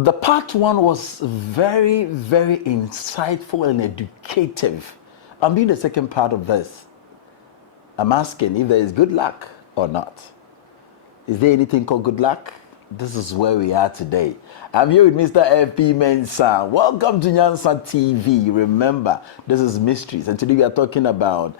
The part one was very, very insightful and educative. I'm doing the second part of this. I'm asking if there is good luck or not. Is there anything called good luck? This is where we are today. I'm here with Mr. F.P. Mensah. Welcome to Nyansa TV. Remember, this is Mysteries. And today we are talking about,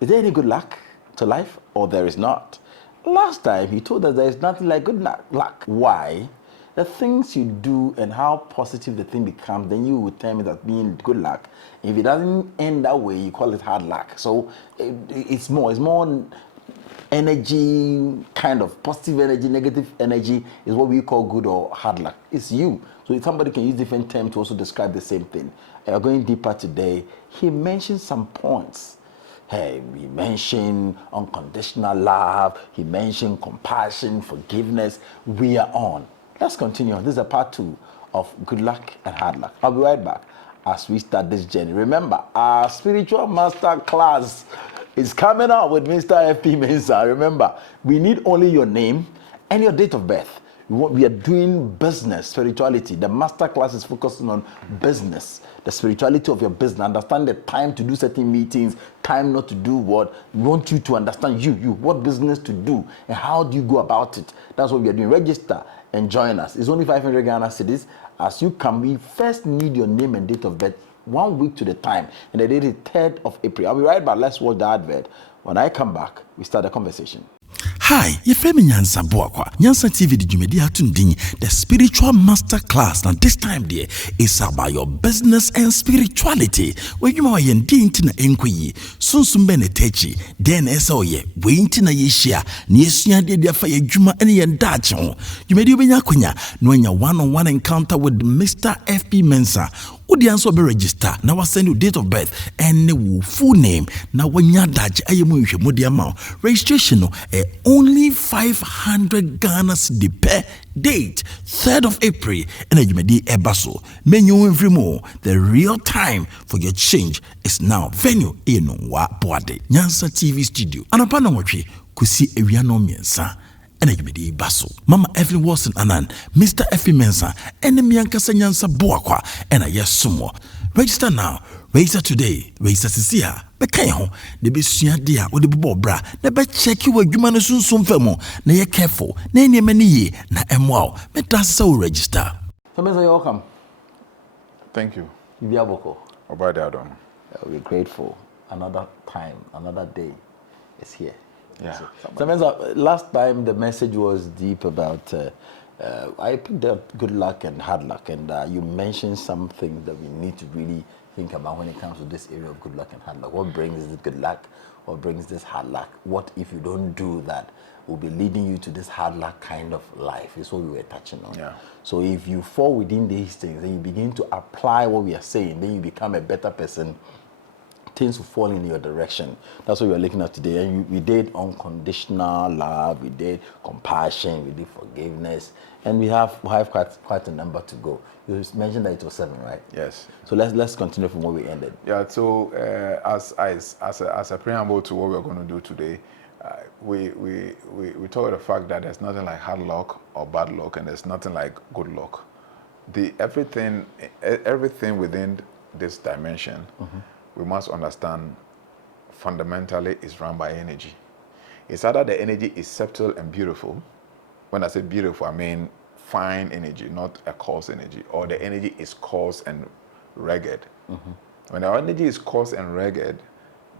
is there any good luck to life or there is not? Last time he told us there is nothing like good luck. Why? The things you do and how positive the thing becomes, then you would term it as being good luck. If it doesn't end that way, you call it hard luck. So it's more energy, kind of positive energy, negative energy is what we call good or hard luck. It's you. So somebody can use different terms to also describe the same thing. Going deeper today, he mentioned some points. Hey, he mentioned unconditional love. He mentioned compassion, forgiveness. We are on. Let's continue. This is a part 2 of good luck and hard luck. I'll be right back as we start this journey. Remember, our spiritual master class is coming out with Mr. F.P. Mensah. Remember, we need only your name and your date of birth. We are doing business, spirituality. The master class is focusing on business, the spirituality of your business. Understand the time to do certain meetings, time not to do what. We want you to understand what business to do and how do you go about it. That's what we are doing. Register and join us. It's only 500 Ghana cedis. As you come, we first need your name and date of birth 1 week to the time. And the date is 3rd of April. I'll be right back. Let's watch the advert. When I come back, we start the conversation. Hi, yefemi Nyansa Boakwa. Nyansa TV di jumedi atundin, the spiritual master class. Now this time there is about your business and spirituality. Where you are yendi intina enkwi, sunsumbe ne techi, den esoye, we intina yeshia, niesuya de fa ye juma any yendacho. You may be nyakunya, nwenya one-on-one encounter with Mr. F.P. Mensah. Udi answer be register. Now I send you date of birth and the full name. Now when you daji ayemu mudi amount. Registration only 500 Ghana cedi per date, 3rd of April. And you may di ebaso. Menu every more. The real time for your change is now. Venue wa boade. Nyansa TV studio. Anapana wachi kusi ewiano miensa. And you may di baso. Mama Evelyn Wilson Anan, Mr. F.P. Mensah, and the Nyansa Nyansa Boakwa, and a yes sumo. Register now. Register today. Register Cecilia. Bekayo, the Bessia dear or the Bobra. Never check you a human soon femo. Na ye careful. Na any many ye. Na wow. But that's so register. So, Mensah, you're welcome. Thank you. You be able. Adam. We're grateful. Another time, another day is here. Yeah. So Mensah, last time the message was deep about, I picked up good luck and hard luck, and you mentioned some things that we need to really think about when it comes to this area of good luck and hard luck. What brings this good luck? What brings this hard luck? What if you don't do that will be leading you to this hard luck kind of life is what we were touching on. Yeah. So if you fall within these things, then you begin to apply what we are saying, then you become a better person. Things will fall in your direction. That's what we're looking at today. And we did unconditional love, we did compassion, we did forgiveness, and we have quite a number to go. You mentioned that it was 7, right? Yes. So let's continue from where we ended. Yeah. So as a preamble to what we're going to do today, we talk about the fact that there's nothing like hard luck or bad luck, and there's nothing like good luck. Everything within this dimension. Mm-hmm. We must understand fundamentally is run by energy. It's either the energy is subtle and beautiful. When I say beautiful, I mean fine energy, not a coarse energy, or the energy is coarse and rugged. Mm-hmm. When our energy is coarse and rugged,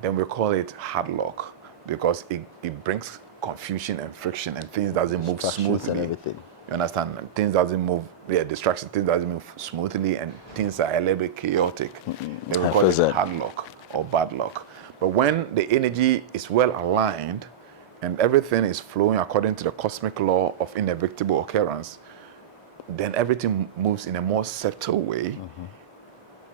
then we call it hard luck because it brings confusion and friction and things doesn't move smoothly. And everything. You understand? Things doesn't move, distraction, things doesn't move smoothly and things are a little bit chaotic. Mm-hmm. They will call it hard luck or bad luck. But when the energy is well aligned and everything is flowing according to the cosmic law of inevitable occurrence, then everything moves in a more subtle way. Mm-hmm.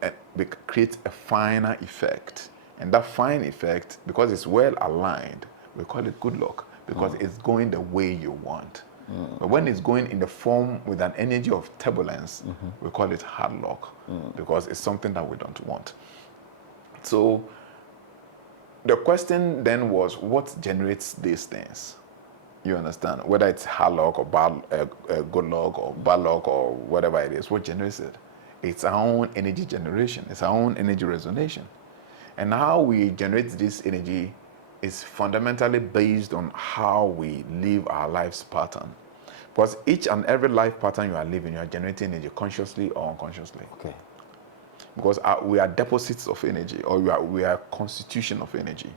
And it creates a finer effect. And that fine effect, because it's well aligned, we call it good luck. because it's going the way you want. But when it's going in the form with an energy of turbulence, we call it hard lock, because it's something that we don't want. So the question then was, what generates these things? You understand? Whether it's hard luck or bad, good luck or bad luck or whatever it is, what generates it? It's our own energy generation. It's our own energy resonation. And how we generate this energy is fundamentally based on how we live our life's pattern. Because each and every life pattern you are living, you are generating energy consciously or unconsciously. Okay. Because we are deposits of energy, or we are constitution of energy.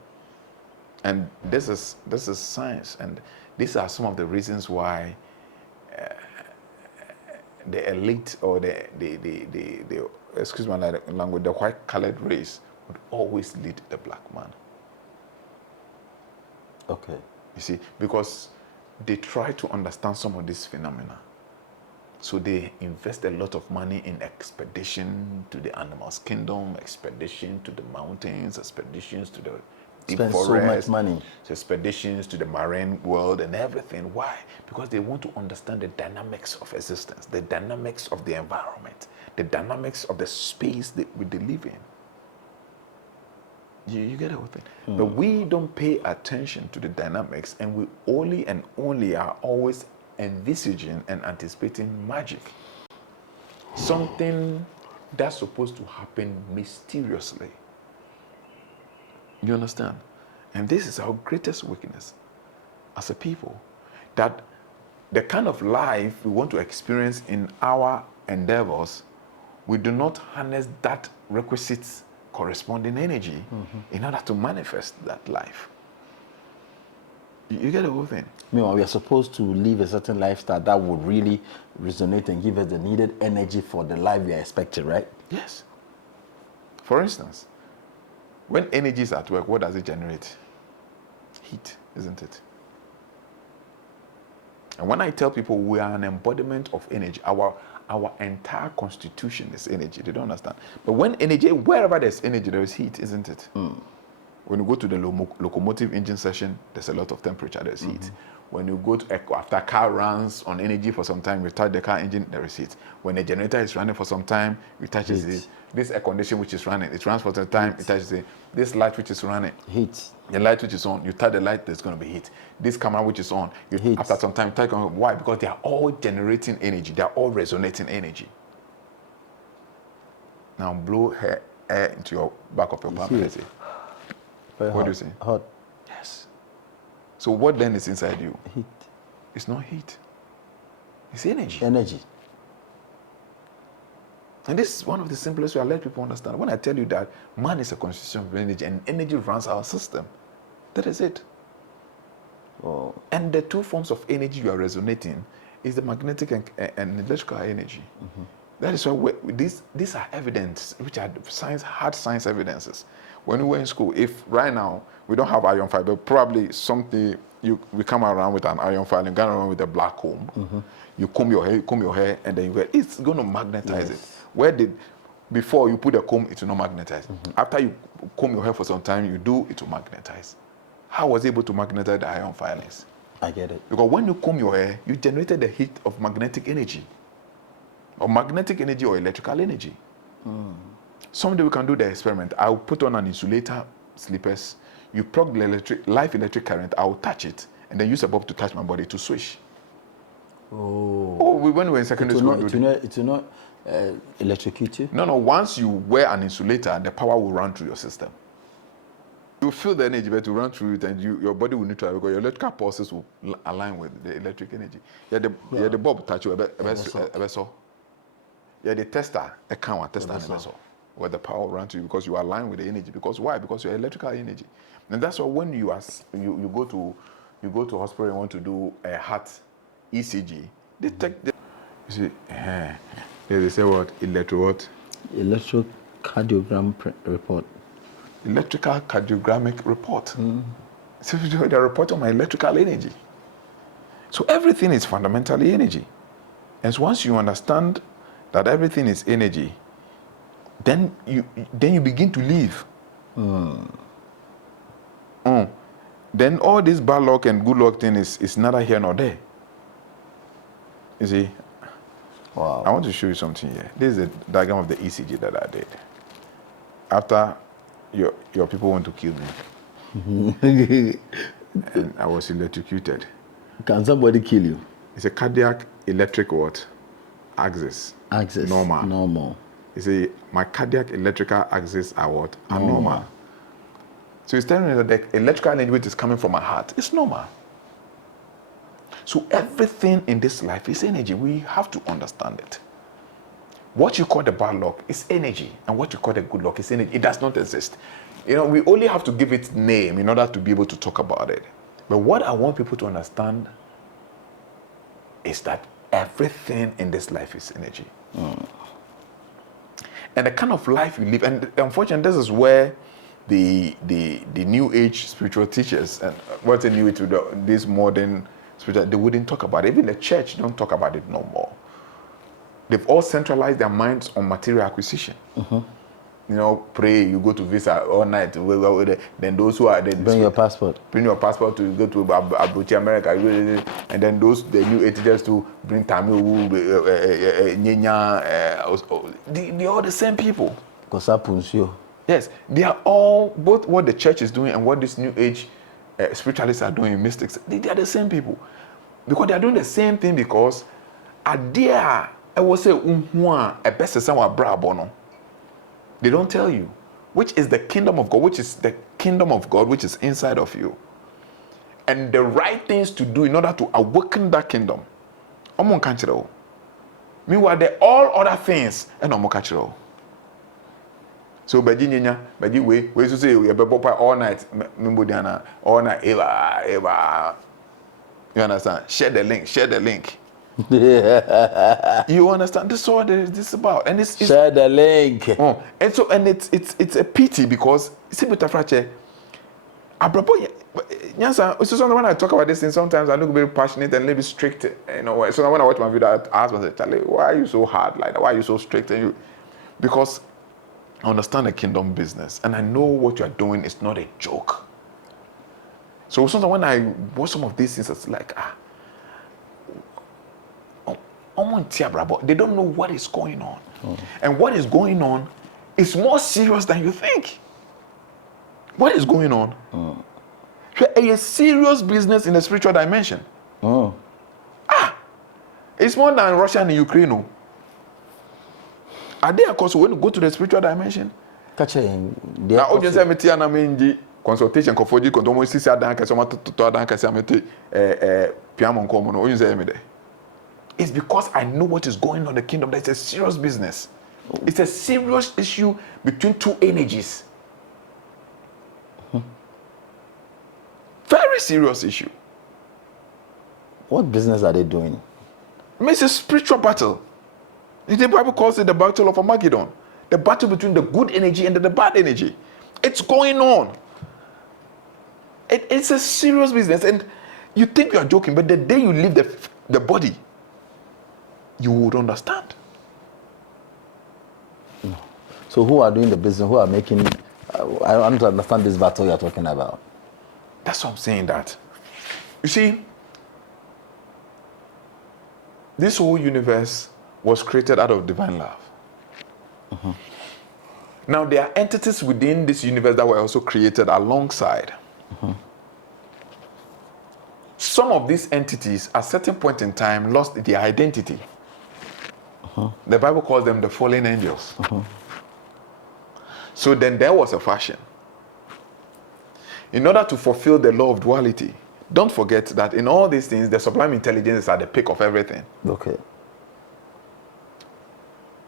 And this is science, and these are some of the reasons why the elite, or the excuse my language, the white colored race would always lead the black man. Okay. You see, because they try to understand some of these phenomena. So they invest a lot of money in expedition to the animals kingdom, expedition to the mountains, expeditions to the deep Spend forest, so much money. expeditions to the marine world and everything. Why? Because they want to understand the dynamics of existence, the dynamics of the environment, the dynamics of the space that we live in. You get everything. But we don't pay attention to the dynamics, and we only are always envisaging and anticipating magic. Something that's supposed to happen mysteriously. You understand? And this is our greatest weakness as a people. That the kind of life we want to experience in our endeavors, we do not harness that requisite corresponding energy in order to manifest that life. You get the whole thing? Meanwhile, we are supposed to live a certain lifestyle that would really resonate and give us the needed energy for the life we are expecting, right? Yes. For instance, when energy is at work, what does it generate? Heat, isn't it? And when I tell people we are an embodiment of energy, our entire constitution is energy. They don't understand. But when energy, wherever there's energy, there is heat, isn't it? When you go to the locomotive engine session, there's a lot of temperature, there's heat. When you go to after a car runs on energy for some time, you touch the car engine, there is heat. When the generator is running for some time, you touch it. This air condition which is running, it runs for some time, it touches it. This light which is running, Heat. the light which is on, you touch the light, there's going to be heat. This camera which is on, after some time, you touch it. Why? Because they are all generating energy. They are all resonating energy. Now blow air into your back of your palm and say, what do you say? Hot. Yes. So what then is inside you? Heat. It's not heat. It's energy. Energy. And this is one of the simplest ways I let people understand. When I tell you that man is a constitution of energy and energy runs our system, that is it. Oh. And the two forms of energy you are resonating is the magnetic and electrical energy. That is why these are evidence, which are hard science evidences. When we were in school, if right now we don't have iron fiber, probably something we come around with an iron file and go around with a black comb. You comb your hair, and then it's going to magnetize it. Before you put a comb, it will not magnetize. After you comb your hair for some time, it will magnetize. How was it able to magnetize the iron filings? I get it. Because when you comb your hair, you generated the heat of magnetic energy. Or magnetic energy or electrical energy. Someday we can do the experiment. I'll put on an insulator slippers. You plug the live electric current. I'll touch it, and then use a bulb to touch my body to switch. When we were in secondary school, it will not electrocute you. No. Once you wear an insulator, the power will run through your system. You feel the energy, but to run through it, and your body will neutralize because your electrical pulses will align with the electric energy. The bulb touch you. The tester, a camera tester, where the power will run to you because you align with the energy. Because why? Because you're electrical energy, and that's why when you go to hospital and want to do a heart ECG, they take the they say what? Electrocardiogram report. Electrical cardiogrammic report. So they report on my electrical energy. So everything is fundamentally energy. And so once you understand that everything is energy, then you begin to live. then all this bad luck and good luck thing is neither here nor there. You see? Wow. I want to show you something here. This is a diagram of the ECG that I did. After your people want to kill me. And I was electrocuted. Can somebody kill you? It's a cardiac electric what? Axis. Axis. Normal. You see, my cardiac electrical axis are what? Are normal. So it's telling me that the electrical energy which is coming from my heart is normal. So everything in this life is energy. We have to understand it. What you call the bad luck is energy, and what you call the good luck is energy. It does not exist. You know, we only have to give it name in order to be able to talk about it. But what I want people to understand is that everything in this life is energy. And the kind of life you live, and unfortunately, this is where the new age spiritual teachers, and what's the new age to this modern spiritual, they wouldn't talk about it. Even the church don't talk about it no more. They've all centralized their minds on material acquisition. You know, pray, you go to visa all night. Then those who are bring your passport. Bring your passport to go to Abuja, America, and then the new teachers to bring Tamil, Nyenya. They're all the same people. Yes, they are all, both what the church is doing and what this new age spiritualists are doing, mystics. They are the same people, because they are doing the same thing. Because I will say a best someone brabono. They don't tell you, which is the kingdom of God, which is the kingdom of God, which is inside of you. And the right things to do in order to awaken that kingdom. Meanwhile, there are all other things, and I'm catch. So, Baji, we say we have all night, all night, Eva. You understand? Share the link. You understand? This is what this is about, and it's share the link. And so, and it's a pity, because see, Peter Frache, apropos, Nyansa. So when I talk about this thing, sometimes I look very passionate and a little bit strict. You know, so when I watch my video, I ask myself, Charlie, why are you so hard like that? Why are you so strict? And because I understand the kingdom business, and I know what you are doing is not a joke. So sometimes when I watch some of these things, it's like they don't know what is going on. And what is going on is more serious than you think. What is going on? A serious business in the spiritual dimension. It's more than Russia and Ukraine. Are they, of course, when you go to the spiritual dimension? Now, audience consultation confoji kondomo sisi adanka so matoto adanka se amete piamo nkomo no oyunze me there. It's because I know what is going on in the kingdom. That's a serious business. It's a serious issue between two energies. Very serious issue. What business are they doing? It's a spiritual battle. The Bible calls it the battle of Armageddon. The battle between the good energy and the bad energy. It's going on. It's a serious business, and you think you are joking, but the day you leave the body, you would understand. So who are doing the business? Who are making? I want to understand this battle you're talking about. That's what I'm saying. That you see, this whole universe was created out of divine love. Now there are entities within this universe that were also created alongside. Some of these entities at a certain point in time lost their identity. The Bible calls them the fallen angels. So then there was a fashion. In order to fulfill the law of duality, don't forget that in all these things, the sublime intelligence is at the peak of everything. Okay.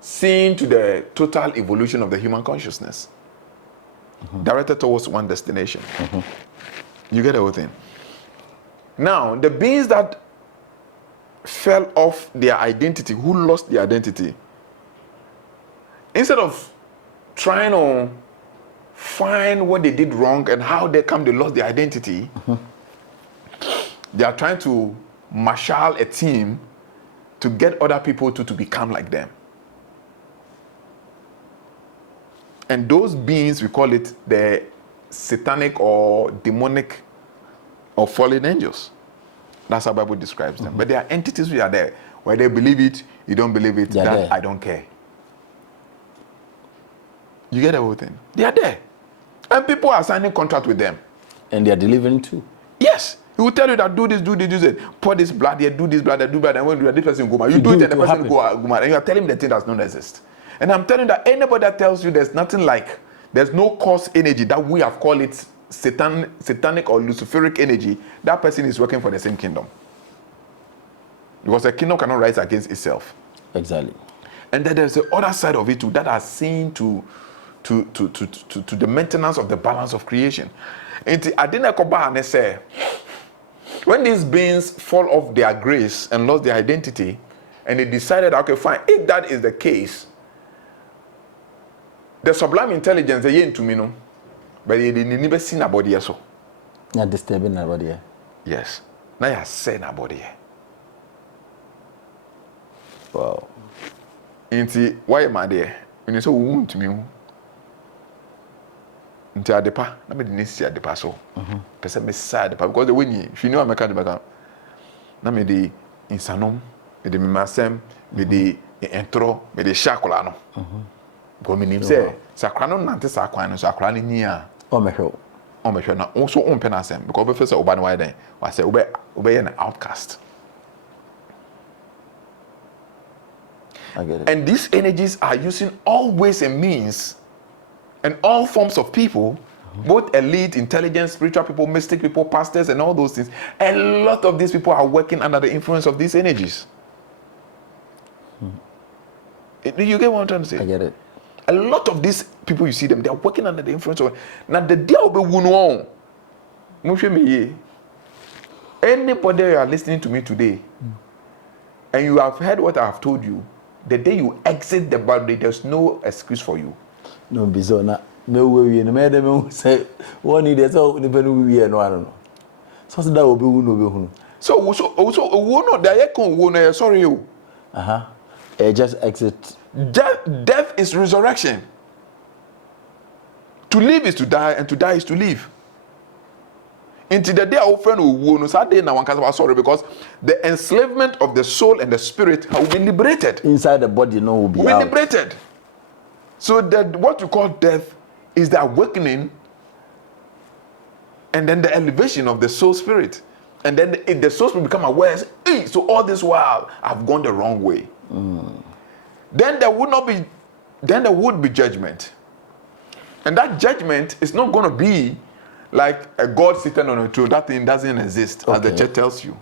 Seeing to the total evolution of the human consciousness, directed towards one destination. You get the whole thing. Now, the beings that fell off their identity, who lost their identity, instead of trying to find what they did wrong and how they lost their identity, they are trying to marshal a team to get other people to become like them. And those beings, we call it the satanic or demonic or fallen angels. That's how the Bible describes them. But there are entities who are there. Whether they believe it, you don't believe it, They are there. I don't care. You get the whole thing? They are there. And people are signing contract with them. And they are delivering too. Yes. He will tell you that do this, pour this blood here, do this blood, and when you do this person go mad. You do it and the person go mad. And you are telling me the thing does not exist. And I'm telling you that anybody that tells you there's nothing like, there's no cause energy that we have called it satanic or luciferic energy, that person is working for the same kingdom. Because a kingdom cannot rise against itself. Exactly. And then there's the other side of it too that are seen to the maintenance of the balance of creation. And I didn't say, when these beings fall off their grace and lost their identity, and they decided, okay, fine, if that is the case, the sublime intelligence they ain't to me no, but they never seen a body so. Not disturbing a body. Yes. Now you saying a body. Wow. Inti why am I there? When you say wound to me, inti adepa, na me didn't see adepa so. Person me sad adepa because the way if you know I'm a kind of background, na me the insanom, me the masem, me the intro, me the shakola no. Because me name say sakra no nante sakwan no sakra ni nia. Oh me show. Oh me show na also on penasem because we first say oba no why then. I say obe an outcast. I get it. And these energies are using all ways and means and all forms of people, both elite, intelligent, spiritual people, mystic people, pastors, and all those things. A lot of these people are working under the influence of these energies. Do you get what I'm trying to say? I get it. A lot of these people, you see them, they are working under the influence of. Now, the day will be one. Anybody you are listening to me today, and you have heard what I have told you, the day you exit the body, there's no excuse for you. No bizona. Me we no me dem say one need so ni be no we no ano. So that will be who no be who. So wo no da ye kon wo no sorry you. Just exit. Death is resurrection. To live is to die, and to die is to live. Until the day our friend will no Saturday na one case sorry because the enslavement of the soul and the spirit have been liberated. Inside the body no will be out. Liberated. So that what you call death is the awakening and then the elevation of the soul spirit. And then the soul spirit become aware, hey, so all this while I've gone the wrong way. Then there would be judgment. And that judgment is not going to be like a God sitting on a throne. That thing doesn't exist, as the church tells you.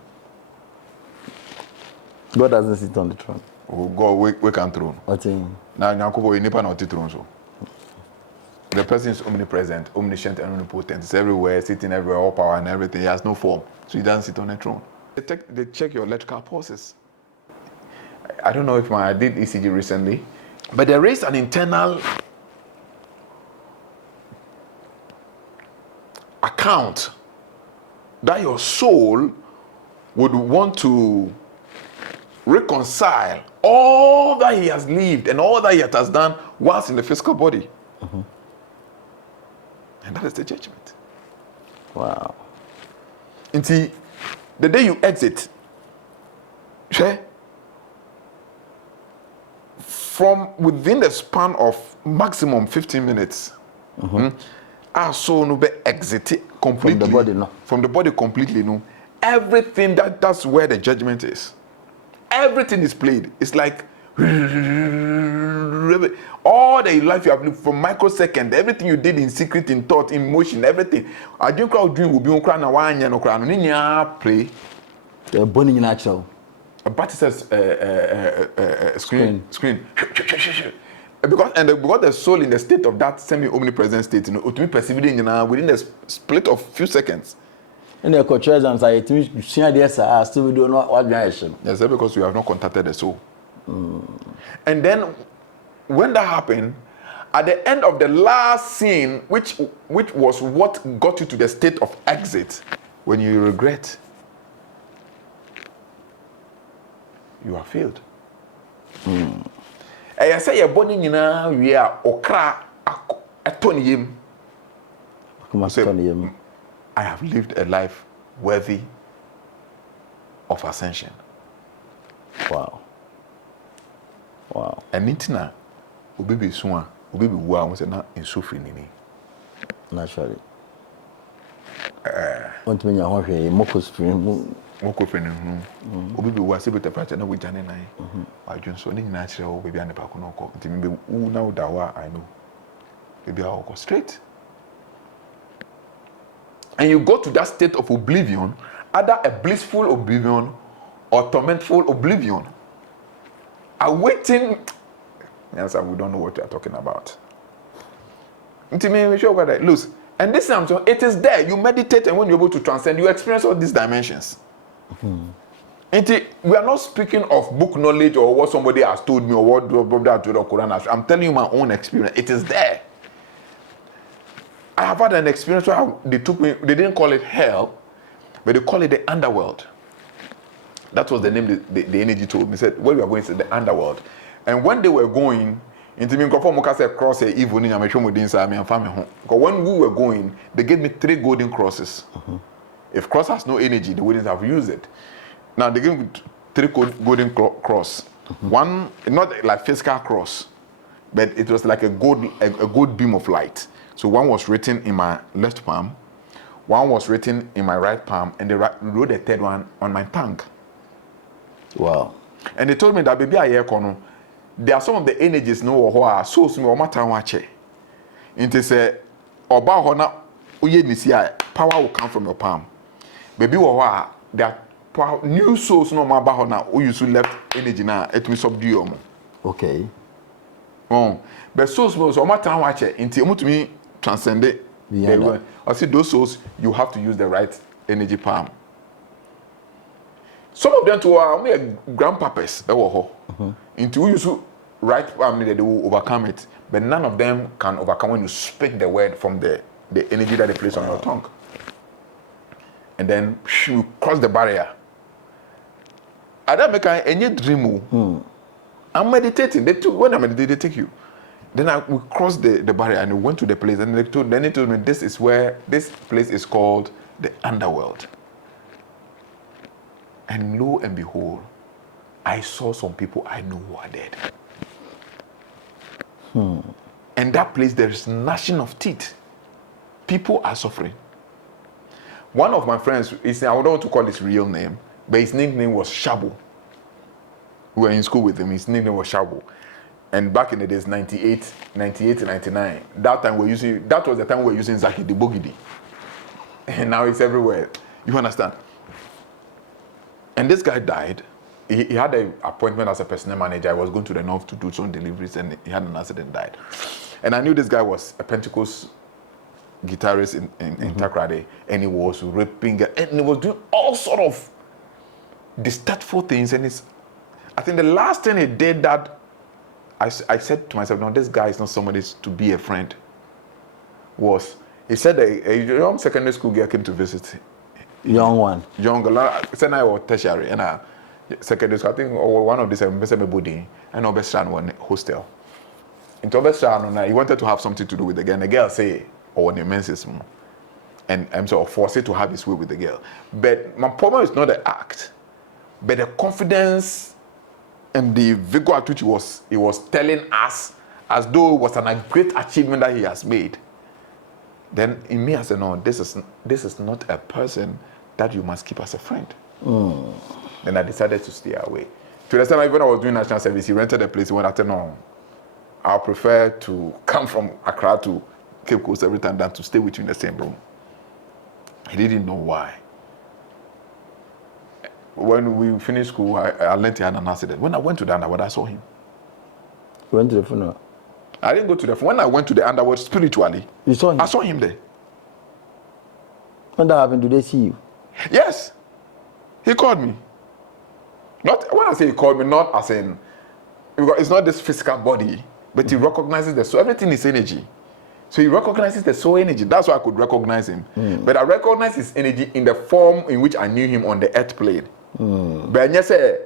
God doesn't sit on the throne. Oh, God, we can throne. What thing? Now, you never know the throne. So the person is omnipresent, omniscient, and omnipotent. It's everywhere, sitting everywhere, all power and everything. He has no form, so he doesn't sit on a throne. They check your electrical pulses. I don't know if I did ECG recently, but there is an internal account that your soul would want to reconcile all that he has lived and all that he has done whilst in the physical body. And that is the judgment. Wow. Until the day you exit, from within the span of maximum 15 minutes, our soul will be exited completely. From the body, no? From the body completely, no? Everything, that's where the judgment is. Everything is played. It's like all the life you have lived from microsecond, everything you did in secret, in thought, in motion, everything. I think crowd dream will be on crown and one year no crown. Play. The body in natural. But it says screen. Because the soul in the state of that semi-omnipresent state, to be perceiving within the split of few seconds. And the cultures and it means you see this still do not what direction. Yes, because you have not contacted the soul. And then when that happened, at the end of the last scene, which was what got you to the state of exit, when you regret, you are failed. I say your body we are okra atonium. I have lived a life worthy of ascension. Wow. Wow. And nitina obibi suwa obibi wa won say na insufri nini. Naturally. Want me nya hwe moko spring moko freni obibi wa se beta pracha na we jane nan. Adwun so ni nyina kire wo baby anepa ko no ko. Nti me be u na udawa I know. Baby I will go straight. And you go to that state of oblivion, either a blissful oblivion or tormentful oblivion. Awaiting. Yes, we don't know what you are talking about. Look, and this time, it is there. You meditate, and when you're able to transcend, you experience all these dimensions. We are not speaking of book knowledge or what somebody has told me or what the Quran. I'm telling you my own experience. It is there. I have had an experience where they didn't call it hell, but they call it the underworld. That was the name the energy told me. Said, where we are going to the underworld. And when they were going, into me cross evil because when we were going, they gave me 3 golden crosses. If cross has no energy, they wouldn't have used it. Now they gave me 3 golden cross. One, not like physical cross, but it was like a gold beam of light. So one was written in my left palm, one was written in my right palm, and they wrote the 3rd one on my tongue. Wow. And they told me that baby there are some of the energies no who are so small matter wache. It say oba hona uye nisia power will come from your palm. Baby there are new souls no ma ba hona who you left energy na it will subdue you. Okay. But souls so matter wache into mutumi transcend it. I see those souls you have to use the right energy palm. Some of them too are grandpapas into use right palm they will overcome it, but none of them can overcome when you speak the word from the energy that they place on your tongue. And then you cross the barrier. I don't make any dream. I'm meditating. When I meditate, they take you. Then we crossed the barrier and we went to the place, and then they told me this place is called the underworld. And lo and behold, I saw some people I know who are dead. And that place, there is gnashing of teeth. People are suffering. One of my friends, I don't want to call his real name, but his nickname was Shabu. We were in school with him. His nickname was Shabu. And back in the days, 98 to 99, that was the time we were using Zaki the Bogidi. And now it's everywhere. You understand? And this guy died. He had an appointment as a personnel manager. I was going to the north to do some deliveries, and he had an accident, died. And I knew this guy was a Pentecost guitarist in Takrade, and he was rapping, and he was doing all sort of distasteful things. And I think the last thing he did that, I said to myself, no, this guy is not somebody to be a friend, was, he said a young secondary school girl came to visit. Young one. Young, said I was tertiary, and secondary school, I think one of these body and Obeshan one hostel. Into Obeshan, he wanted to have something to do with the girl. And the girl say, "Oh, the Mensah," and I'm sort of forced to have his way with the girl. But my problem is not the act, but the confidence and the vigor at which he was telling us, as though it was a great achievement that he has made. Then in me, I said, no, this is not a person that you must keep as a friend. Then I decided to stay away. To the time when I was doing national service, he rented a place. He went, I said, no, I prefer to come from Accra to Cape Coast every time than to stay with you in the same room. He didn't know why. When we finished school, I learned he had an accident. When I went to the underworld, I saw him. You went to the funeral? I didn't go to the funeral. When I went to the underworld spiritually, you saw him? I saw him there. When that happened, did they see you? Yes. He called me. Not when I say he called me, not as in, because it's not this physical body, but he recognizes the soul. Everything is energy. So he recognizes the soul energy. That's why I could recognize him. But I recognize his energy in the form in which I knew him on the earth plane. But I just say,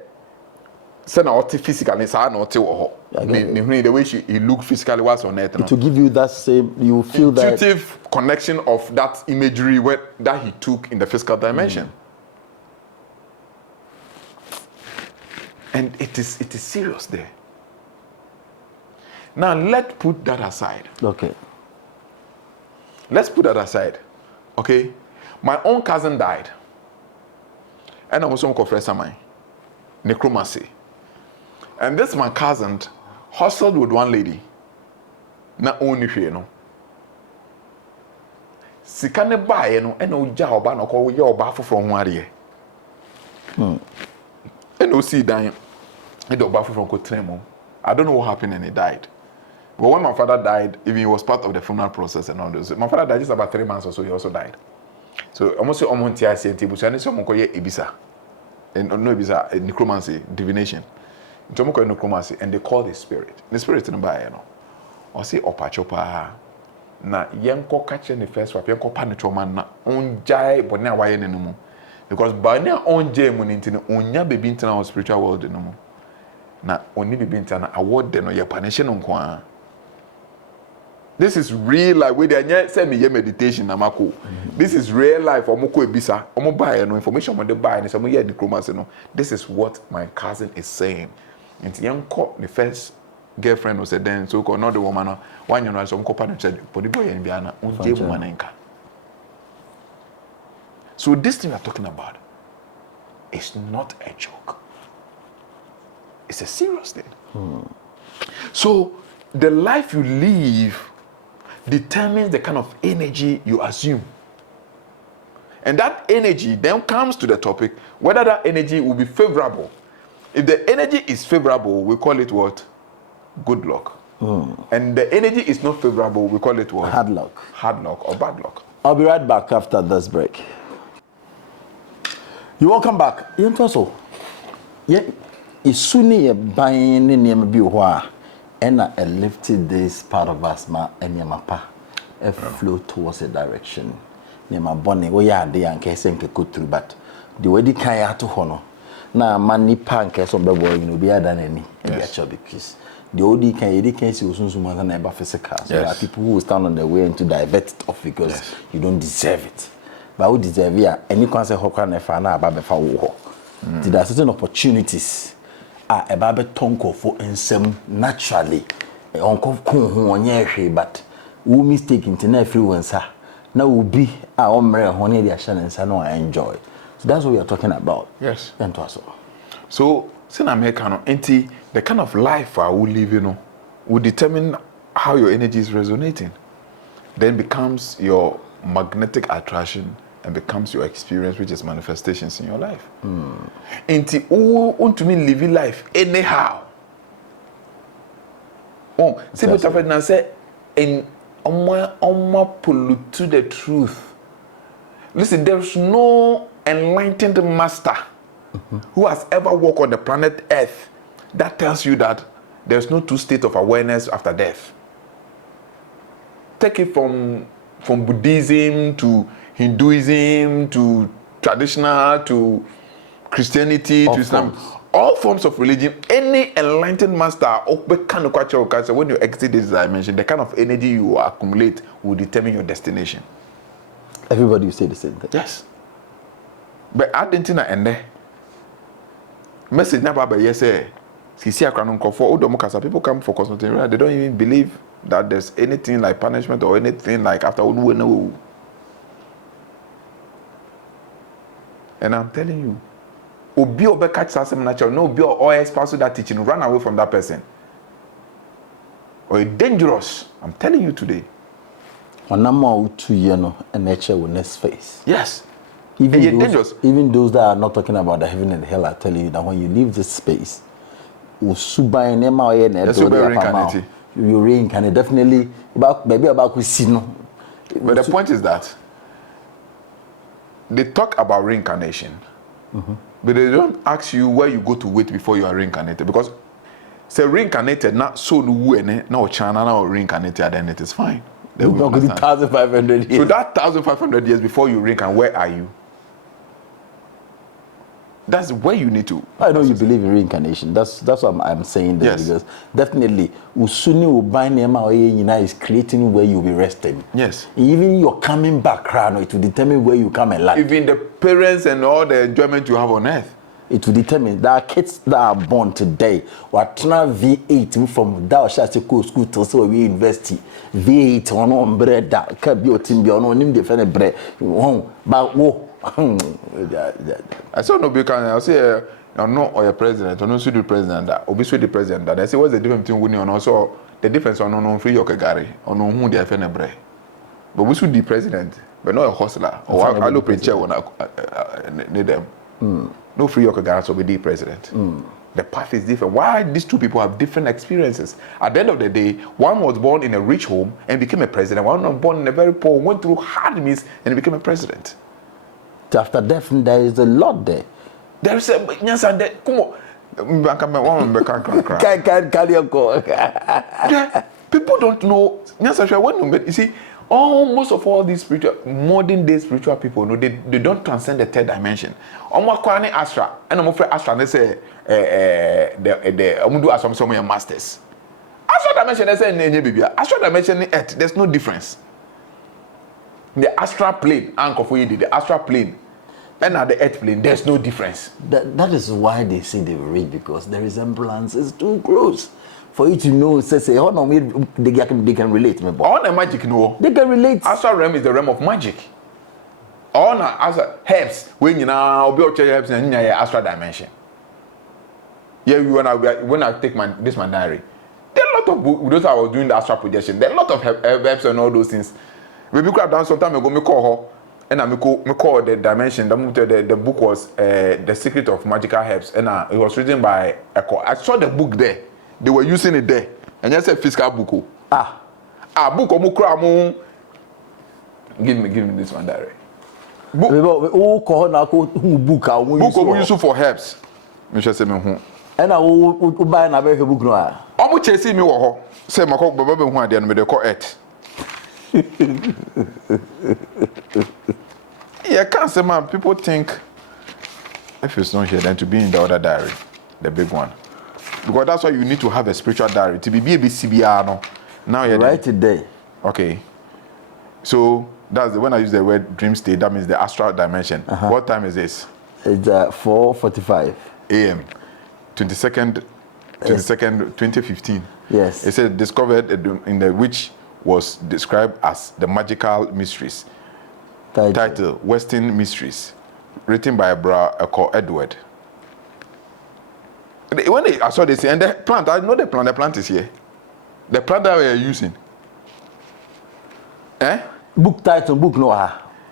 Say na oti physically, say na oti wo the way he look physically was on earth. It will give you that same, you feel intuitive connection of that imagery that he took in the physical dimension. And it is serious there. Now let's put that aside. Okay. Let's put that aside. Okay? My own cousin died. And I was on Confessor mine. Necromancy. And this my cousin hustled with one lady. Na only here, no. Sikane buy no and no job no call your baffle from one. And no see dying. And the baffle from Cotremo. I don't know what happened and he died. But when my father died, even he was part of the funeral process and all this. My father died just about 3 months or so, he also died. So almost almost Ibisa. And no Ibisa, necromancy, divination. Necromancy, and they call the spirit. The spirit in the Bible, you know. Or say opachopa. Na yenko catch in the first wap, yenko panitroman na onjai but now why no. Because by now onjai munintin onya baby into our spiritual world no. Na only baby into an award then or your punishing on kwa. This is real life. We dey say me meditation namako. This is real life. Omoko ebisa. Omo buy no information on the buy and some hear necromancy no. This is what my cousin is saying. And yanko the first girlfriend was said then so called not the woman no. One you know some company said but the boy in Biana unje woman enka. So this thing we are talking about is not a joke. It's a serious thing. So the life you live determines the kind of energy you assume. And that energy then comes to the topic whether that energy will be favorable. If the energy is favorable, we call it what? Good luck. And the energy is not favorable, we call it what? Hard luck. Hard luck or bad luck. I'll be right back after this break. You welcome back. You also, yeah, it's soon buying in your biwa. And I lifted this part of us, and your mapa, a flow towards a direction. Near my bonnet, we are there and case and go through, but the way the kaya to honor. Now, money pancakes on the boy, you know, be than any, and actual because the OD can see also more than ever physical. So there are people who stand on the way and to divert it off because you don't deserve it. But who deserve it? Any concert, how can I find out about before war? There are certain opportunities. A baby tonko for ensem naturally onko kun but we mistake internet influencer na will be a omre honey their channel no enjoy. So that's what we are talking about. Yes. And also. So sin American anti the kind of life I will live, you know, will determine how your energy is resonating. Then becomes your magnetic attraction and becomes your experience, which is manifestations in your life. Inti want to mean living life anyhow. Oh, see what I've now said in to the truth. Listen, there's no enlightened master who has ever walked on the planet Earth that tells you that there's no two state of awareness after death. Take it from Buddhism to Hinduism to traditional to Christianity to Islam, all forms of religion, any enlightened master when you exit this dimension, the kind of energy you accumulate will determine your destination. Everybody will say the same thing. Yes. But I didn't know and there. Message never by yes, people come for consultation, they don't even believe that there's anything like punishment or anything like after we know. And I'm telling you, Obi Obe catch something natural, no Obi or espouse that teaching, run away from that person. Or it's dangerous. I'm telling you today. On number 2 years, a nature will next face. Yes. Even those that are not talking about the heaven and hell are telling you that when you leave this space, you reincarnate. Definitely, maybe about Kusino. But the point is that they talk about reincarnation, but they don't ask you where you go to wait before you are reincarnated. Because say reincarnated, not so no China now reincarnated, then it is fine. Then we 1,500 years. So that 1,500 years before you reincarnate, where are you? That's where you need to. I know you believe in reincarnation. That's what I'm saying there, Yes. because definitely usuni ubani is creating where you'll be resting. Yes. Even you're coming back, it will determine where you come and land. Even the parents and all the enjoyment you have on earth. It will determine that kids that are born today, what V8 from Dow Shasiko school to so we university. V8 on bread that can be your team beyond on different bread. But whoa. I saw no big I say no or your president or no the president that obviously the president that I say what's the difference between winning and also the difference on no free your gari or no who they are finna bread. But we should the president, but not a hustler or I look preacher when I need them. No free your gari so be the president. The path is different. Why these two people have different experiences? At the end of the day, one was born in a rich home and became a president. One was born in a very poor, went through hard means and became a president. After death, there is a lot there. There is a Nyansa there. Come on. People don't know Nyansa. When you see, most of all these modern day spiritual people, no, they don't transcend the third dimension. Astral, and I'm afraid Astral. They say do Astral some masters. Astral dimension, they say Astral dimension earth. There's no difference. The astral plane, the astral plane, and at the earth plane, there's no difference. That is why they say they read, because the resemblance is too close for you to know. Say, oh no, they can relate. All the magic, no, they can relate. Astral realm is the realm of magic. All na astral herbs when you now be herbs in your astral dimension. Yeah, when I take this my diary, there are a lot of books. Those I was doing the astral projection. There are a lot of herbs and all those things. We could have done some time ago. Me call her, and I me call the dimension. The book was The Secret of Magical Herbs, and it was written by Echo. I saw the book there. They were using it there, and just a physical book. Book omu. Give me this one direct. Book omu use for herbs. Me just say me who. And I will buy another book no. Omu chase me wo ho. Say me call baba be hu ade no me dey call earth. Yeah, can't say, man. People think if it's not here, then to be in the other diary, the big one, because that's why you need to have a spiritual diary to be BCBR. No, now you're right today. Okay, so that's when I use the word dream state. That means the astral dimension. What time is this? It's 4:45 a.m. 22nd, 2015. Yes. It said discovered in the which was described as the magical mysteries. Title Western Mysteries, written by called Edward. When I saw this, and the plant, I know the plant is here. The plant that we are using. Book title, book no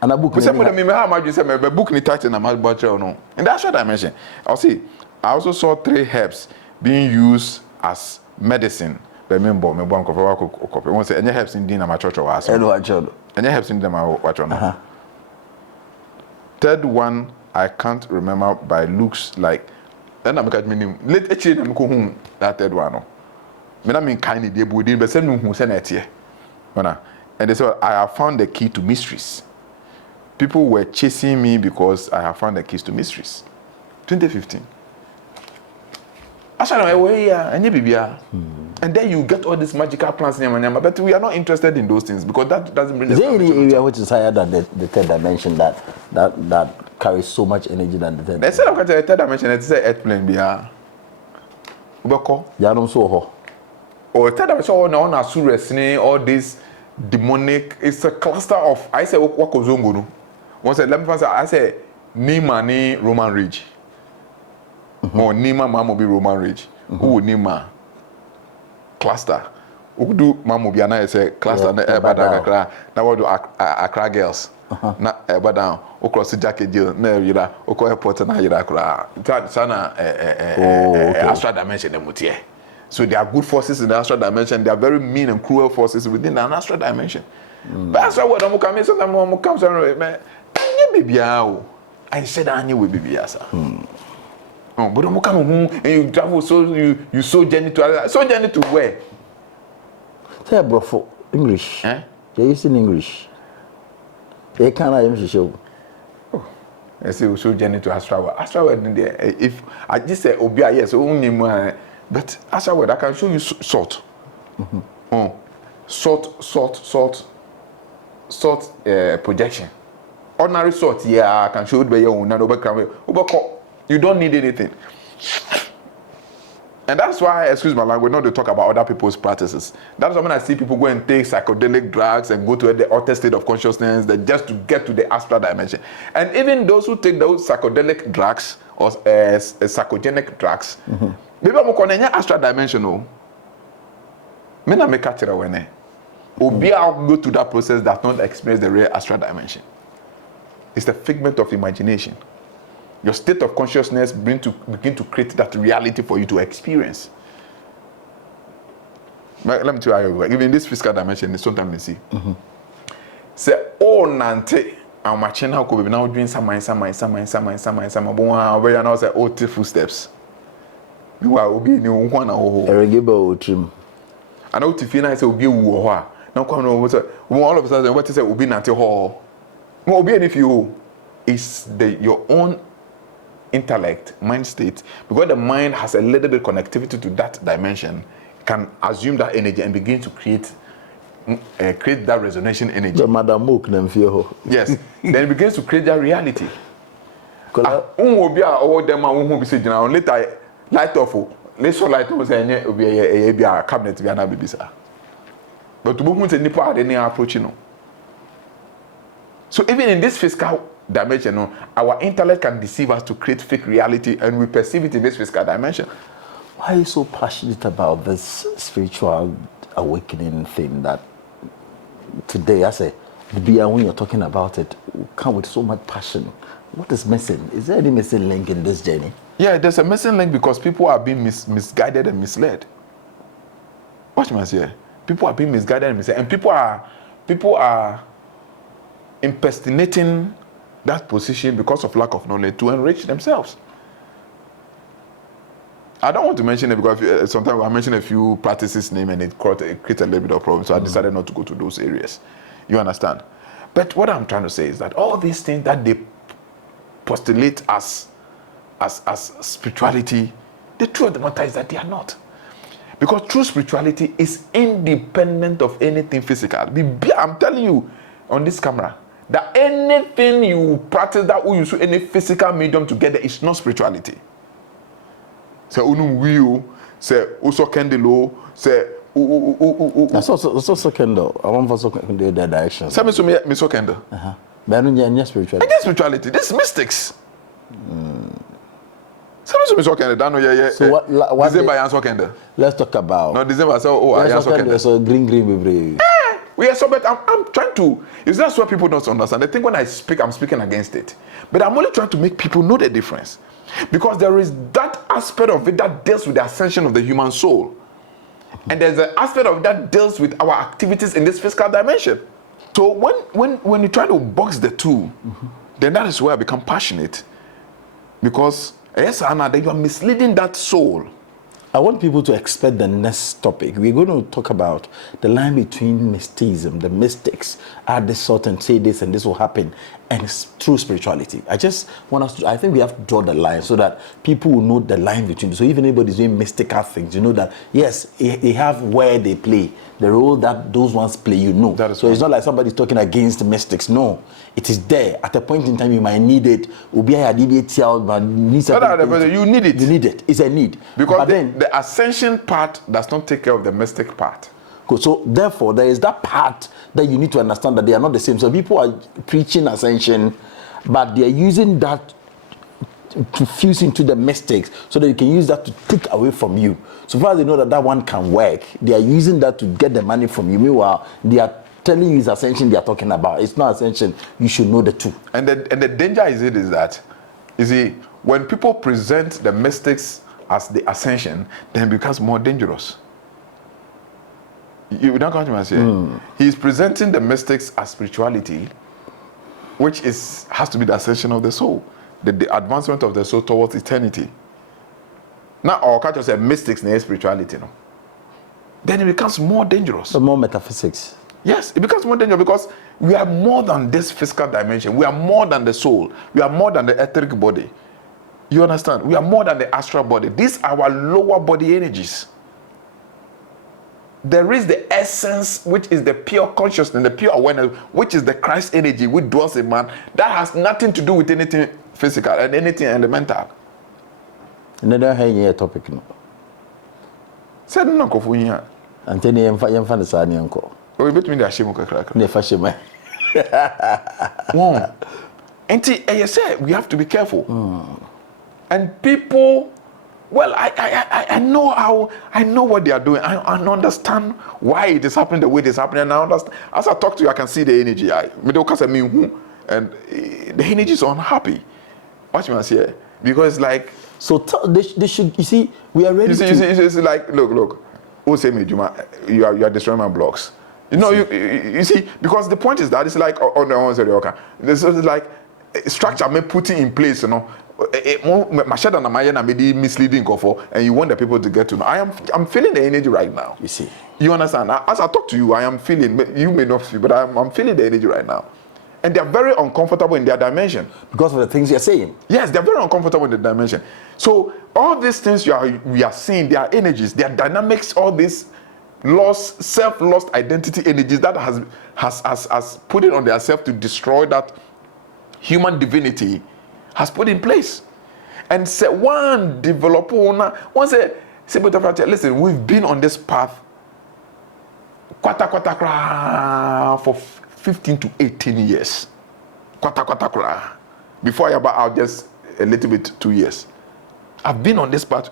and a book. We say, how much you say, but book ni title na much better or no. In that short dimension, I also saw 3 herbs being used as medicine. Remember, me bon copy. One say any helps in dinner my church or any helps in them my watch on. Third one I can't remember, by looks like. Then I make me let actually them go home that third one. No, me na mean kind of dey body, but say no who say na tie. And they said I have found the key to mysteries. People were chasing me because I have found the keys to mysteries. 2015. And then you get all these magical plants, but we are not interested in those things because that doesn't bring us. Is there any area which is higher than the third dimension that carries so much energy than the third? Instead of the third dimension, it's a earth plane. Yeah, don't so. Or third dimension, all this demonic. It's a cluster of. I say what goes on. Once let me pass. I say Nima ni Roman Ridge. Or Nima Mamo be Roman Ridge. Who Nima cluster. Who do Mamo be ana say cluster na Ebada Accra. Na what do Accra girls. Na Ebada. O cross jacket deal na yira. O ko airport na yira Accra. Sana astral dimension dem mutie. So there are good forces in the astral dimension. There are very mean and cruel forces within the astral dimension. But that's what I'm coming. Sometimes I'm coming. Man, I said I knew we be asa. But I'm coming and you travel so you so journey to where? Say bro for English. You're using English. They can't show. I say we should journey to astral world. Astral world in there. If I just say Obia, yes, only more, but astral world I can show you salt. Oh, salt projection. Ordinary salt, yeah, I can show you by your own. You don't need anything. And that's why, excuse my language, not to talk about other people's practices. That's why when I see people go and take psychedelic drugs and go to the altered state of consciousness, that just to get to the astral dimension. And even those who take those psychedelic drugs or psychogenic drugs, maybe I'm going to astral dimension. No, me na make catch it when Obi go to that process does not experience the real astral dimension. It's the figment of imagination. Your state of consciousness begin to create that reality for you to experience. Let me tell you, even in this physical dimension, it's sometimes you see. Say, oh, Nante, I'm watching how could be now doing some, but now say, oh, two footsteps. You are obi ni one or Erigable trim. I know to feel nice, obi who now come over all of a sudden, what is it, obi Nante hall? Obi, if you is your own intellect, mind state, because the mind has a little bit connectivity to that dimension, can assume that energy and begin to create that resonation energy. The Madam Mook, yes, then it begins to create that reality. Later, light off. Let's light off. Say, be a cabinet, be an abibisa. But to move to Nipa, any approach, you know. So even in this physical dimension, our intellect can deceive us to create fake reality, and we perceive it in this physical dimension. Why are you so passionate about this spiritual awakening thing that today, I say, when you're talking about it, come with so much passion? What is missing? Is there any missing link in this journey? Yeah, there's a missing link because people are being misguided and misled. Watch me here. People are being misguided and misled, and people are impersonating that position because of lack of knowledge to enrich themselves. I don't want to mention it because sometimes I mention a few practices name and it creates a little bit of problem, so I decided not to go to those areas. You understand? But what I'm trying to say is that all these things that they postulate as spirituality, the truth of the matter is that they are not. Because true spirituality is independent of anything physical. I'm telling you on this camera that anything you practice that will use any physical medium together is not spirituality. Say unum say also candle, say that's also candle. I want for so candle the direction. Say me so candle. But no spirituality. Against spirituality. This is mystics. Say me so candle. That no yeah. So what December answer candle. Let's talk about. No December say I answer candle. So green. We are so, but I'm trying to. It's not what people don't understand. I think when I speak, I'm speaking against it. But I'm only trying to make people know the difference. Because there is that aspect of it that deals with the ascension of the human soul. And there's an aspect of it that deals with our activities in this physical dimension. So when you try to box the two, then that is where I become passionate. Because yes, Anna, you are misleading that soul. I want people to expect the next topic. We're going to talk about the line between mysticism, the mystics, add this sort and say this and this will happen, and true spirituality. I just want us to, I think we have to draw the line so that people will know the line between. So even anybody's doing mystical things, you know that, yes, they have where they play, the role that those ones play, you know. So it's not like somebody's talking against mystics. No, it is there. At a point in time, you might need it. You need it. You need it. It's a need. Because the ascension part does not take care of the mystic part. So therefore, there is that part that you need to understand that they are not the same. So people are preaching ascension, but they are using that to fuse into the mystics so that you can use that to take away from you. So far as they know that one can work, they are using that to get the money from you. Meanwhile, they are telling you it's ascension they are talking about. It's not ascension. You should know the two. And the danger is that, you see, when people present the mystics as the ascension, then it becomes more dangerous. You don't catch me here. He's presenting the mystics as spirituality, which has to be the ascension of the soul, the advancement of the soul towards eternity. Now, our culture says mystics need spirituality, no? Then it becomes more dangerous. So more metaphysics. Yes, it becomes more dangerous because we are more than this physical dimension. We are more than the soul. We are more than the etheric body. You understand? We are more than the astral body. These are our lower body energies. There is the essence, which is the pure consciousness, the pure awareness, which is the Christ energy, which dwells in man. That has nothing to do with anything physical and anything elemental. Another high topic. No. Said no go for here. Antony and Fan Sani uncle. We bet me the Ashimo crack. Ne fashion. And you say we have to be careful. And people, well, I know how, I know what they are doing. I understand why it is happening the way it is happening. And I understand. As I talk to you, I can see the energy. And the energy is unhappy. Watch me say, because it's like. So they should, you see, we are ready you see, it's like, look. Who say me, Juma, you are destroying my blocks. You know, you see, because the point is that it's like on the ones okay. This is like structure me putting in place, you know. Misleading and you want the people to get to know. I'm feeling the energy right now. You see. You understand? As I talk to you, I am feeling, you may not feel, but I'm feeling the energy right now. And they're very uncomfortable in their dimension. Because of the things you're saying. Yes, they're very uncomfortable in the dimension. So all these things we are seeing, their energies, their dynamics, all these self-lost identity energies that has put it on themselves to destroy that human divinity has put in place. And say one developer, listen, we've been on this path for 15 to 18 years. Before I'll just a little bit 2 years. I've been on this path.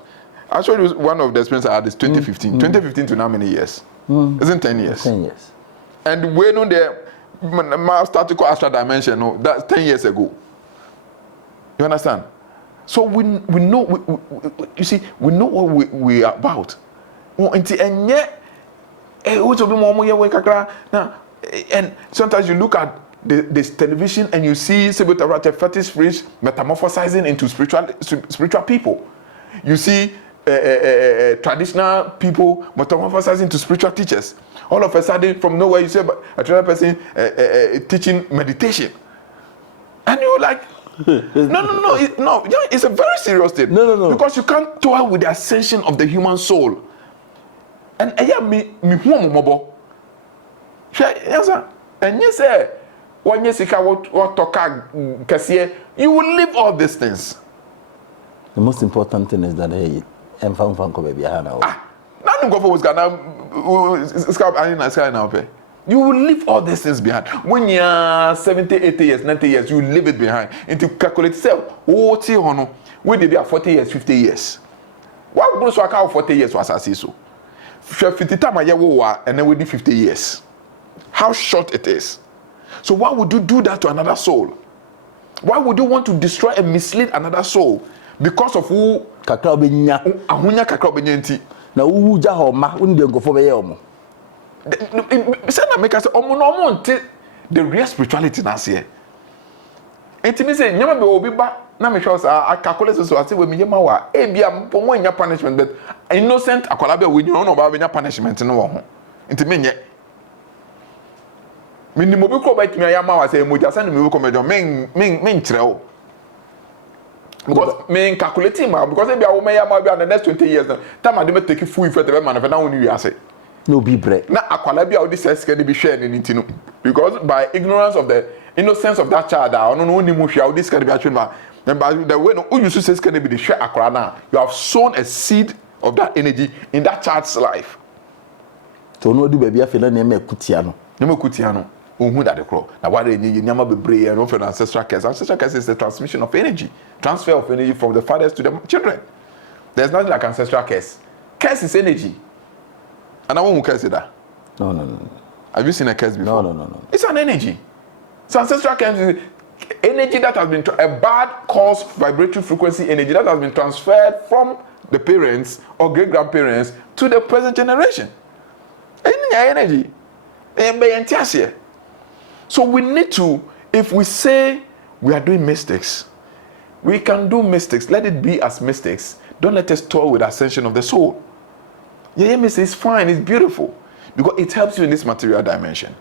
I'll show you one of the experiences I had is 2015. 2015 to now many years? Isn't 10 years? 10 years. And when on the my statical astral dimension, no, that's 10 years ago. You understand? So we know, you see, we know what we are about. And sometimes you look at this television and you see fetish priests metamorphosizing into spiritual people. You see traditional people metamorphosizing into spiritual teachers. All of a sudden, from nowhere, you see a traditional person teaching meditation, and you're like, no, it's a very serious thing. No. Because you can't toil with the ascension of the human soul. And and you say, when you see what talk, you will leave all these things. The most important thing is that hey, you will leave all these things behind. When you're 70, 80 years, 90 years, you leave it behind. And to calculate self, when they are 40 years, 50 years. What goes to account 40 years was I see so? 50 times a year, and then we did 50 years. How short it is. So why would you do that to another soul? Why would you want to destroy and mislead another soul? Because of who ahunya kakra obenya nti na who jahoma unde ngofo be yomo say na make us omo nti the real spirituality na se enti me say nyama be obi ba na me hwe I calculate so I say we me yema wa e bia mpo mo nya punishment but innocent akwala be we no ba be nya punishment no wo ho enti me nye minimo bi ko ba timi ayama wa say moja say me we ko mejo men kireo. Because me calculating because if you are the next 20 years now, time I didn't take full effect of man now when you say no be break. Now akwala bi all this can be shared in intino because by ignorance of the innocence of that child I don't know ni mu share this can be actually then by the way no you say can be the share akwala now you have sown a seed of that energy in that child's life. So no do baby afela na me kutia no. Who that the crow. Now why they need nyama bebre and offer ancestral curse. Ancestral curse is the transmission of energy, transfer of energy from the fathers to the children. There's nothing like ancestral curse. Curse is energy. And I won't curse it that. No. Have you seen a curse before? No. It's an energy. So ancestral curse is energy that has been a bad cause vibratory frequency energy that has been transferred from the parents or great grandparents to the present generation. Energy. So we need to, if we say we are doing mistakes, we can do mistakes. Let it be as mistakes. Don't let us toil with ascension of the soul. Yeah, mistakes is fine, it's beautiful. because it helps you in this material dimension.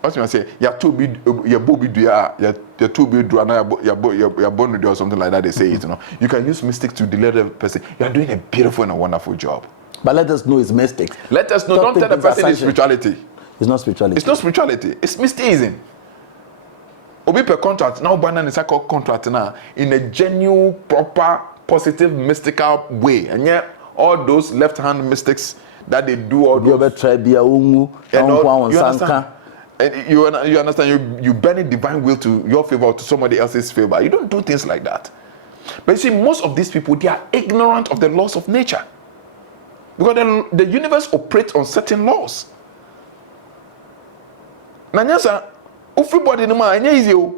What you say? You're too big, you're too big, you're born with or something like that. They say it, you know. You can use mystics to deliver the person. You're doing a beautiful and a wonderful job. But let us know it's mystics. Let us know. Don't tell the person it's spirituality. It's not spirituality. It's not spirituality. It's mysticism. Obi per contract now, banana is a contract now in a genuine, proper, positive, mystical way, and yet all those left-hand mystics that they do all those. You understand? And you understand? You bend divine will to your favor or to somebody else's favor. You don't do things like that. But you see, most of these people, they are ignorant of the laws of nature, because the universe operates on certain laws. Nyansa, everybody no man easy o.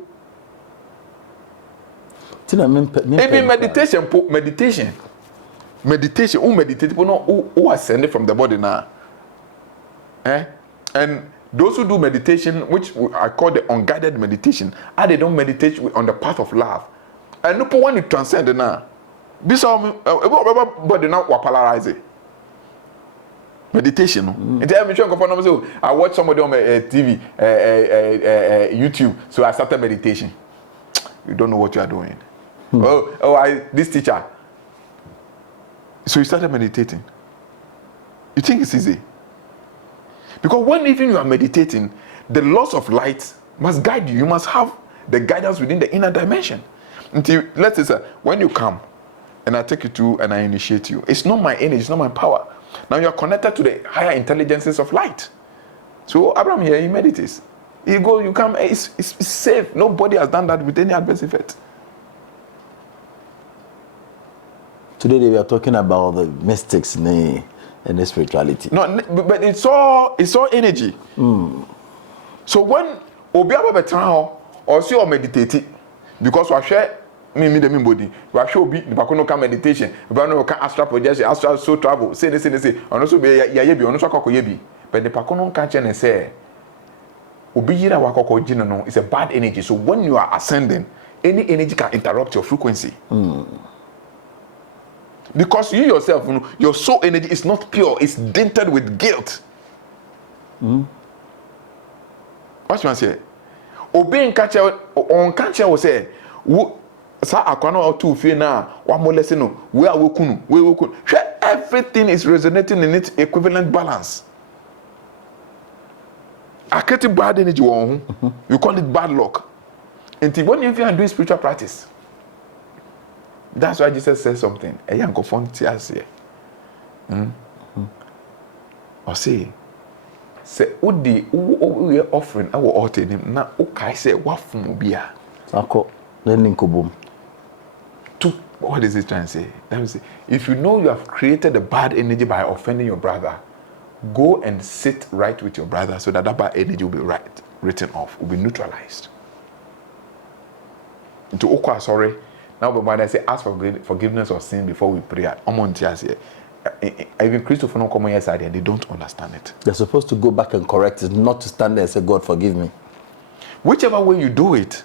Meditation. Who meditate people know who ascended from the body now. And those who do meditation, which I call the unguided meditation, they don't meditate on the path of love. And no one to transcend now. This body now polarize it. Meditation. I watch somebody on TV, YouTube, so I started meditation. You don't know what you are doing. This teacher. So you started meditating. You think it's easy? Because when even you are meditating, the laws of light must guide you. You must have the guidance within the inner dimension. Until, let's say, when you come and I take you to and I initiate you, it's not my energy, it's not my power. Now you are connected to the higher intelligences of light. So Abraham here, he meditates. You come, it's safe. Nobody has done that with any adverse effect. Today we are talking about the mystics and the spirituality. No, but it's all energy. So when Obiaba Betrao or see or meditate, because we share me the body, we show be the Pacono meditation, we know astral projection, astral soul travel, say, and also be yabi, on Sako yebi. But the Pacono can't and say, Ubira Wakoko Jinano is a bad energy. So when you are ascending, any energy can interrupt your frequency. Because you yourself, your soul energy is not pure, it's dented with guilt. What you want to say? Obeying catcher on catcher will say, Sa akwano or two fear now, one more lesson. Where we kunu. Everything is resonating in its equivalent balance. I get bad energy, you call it bad luck. Until when you are doing spiritual practice. That's why Jesus says something. A young confontias or say, Udi, we are offering our altar him now. Okay, say, what from Bia? What is he trying to say? Let me say, if you know you have created a bad energy by offending your brother, go and sit right with your brother so that bad energy will be written off, will be neutralized. Into Okwa, sorry. Now, but I say, ask for forgiveness of sin before we pray. Even Christopher no come here and they don't understand it. They're supposed to go back and correct it, not to stand there and say, God, forgive me. Whichever way you do it,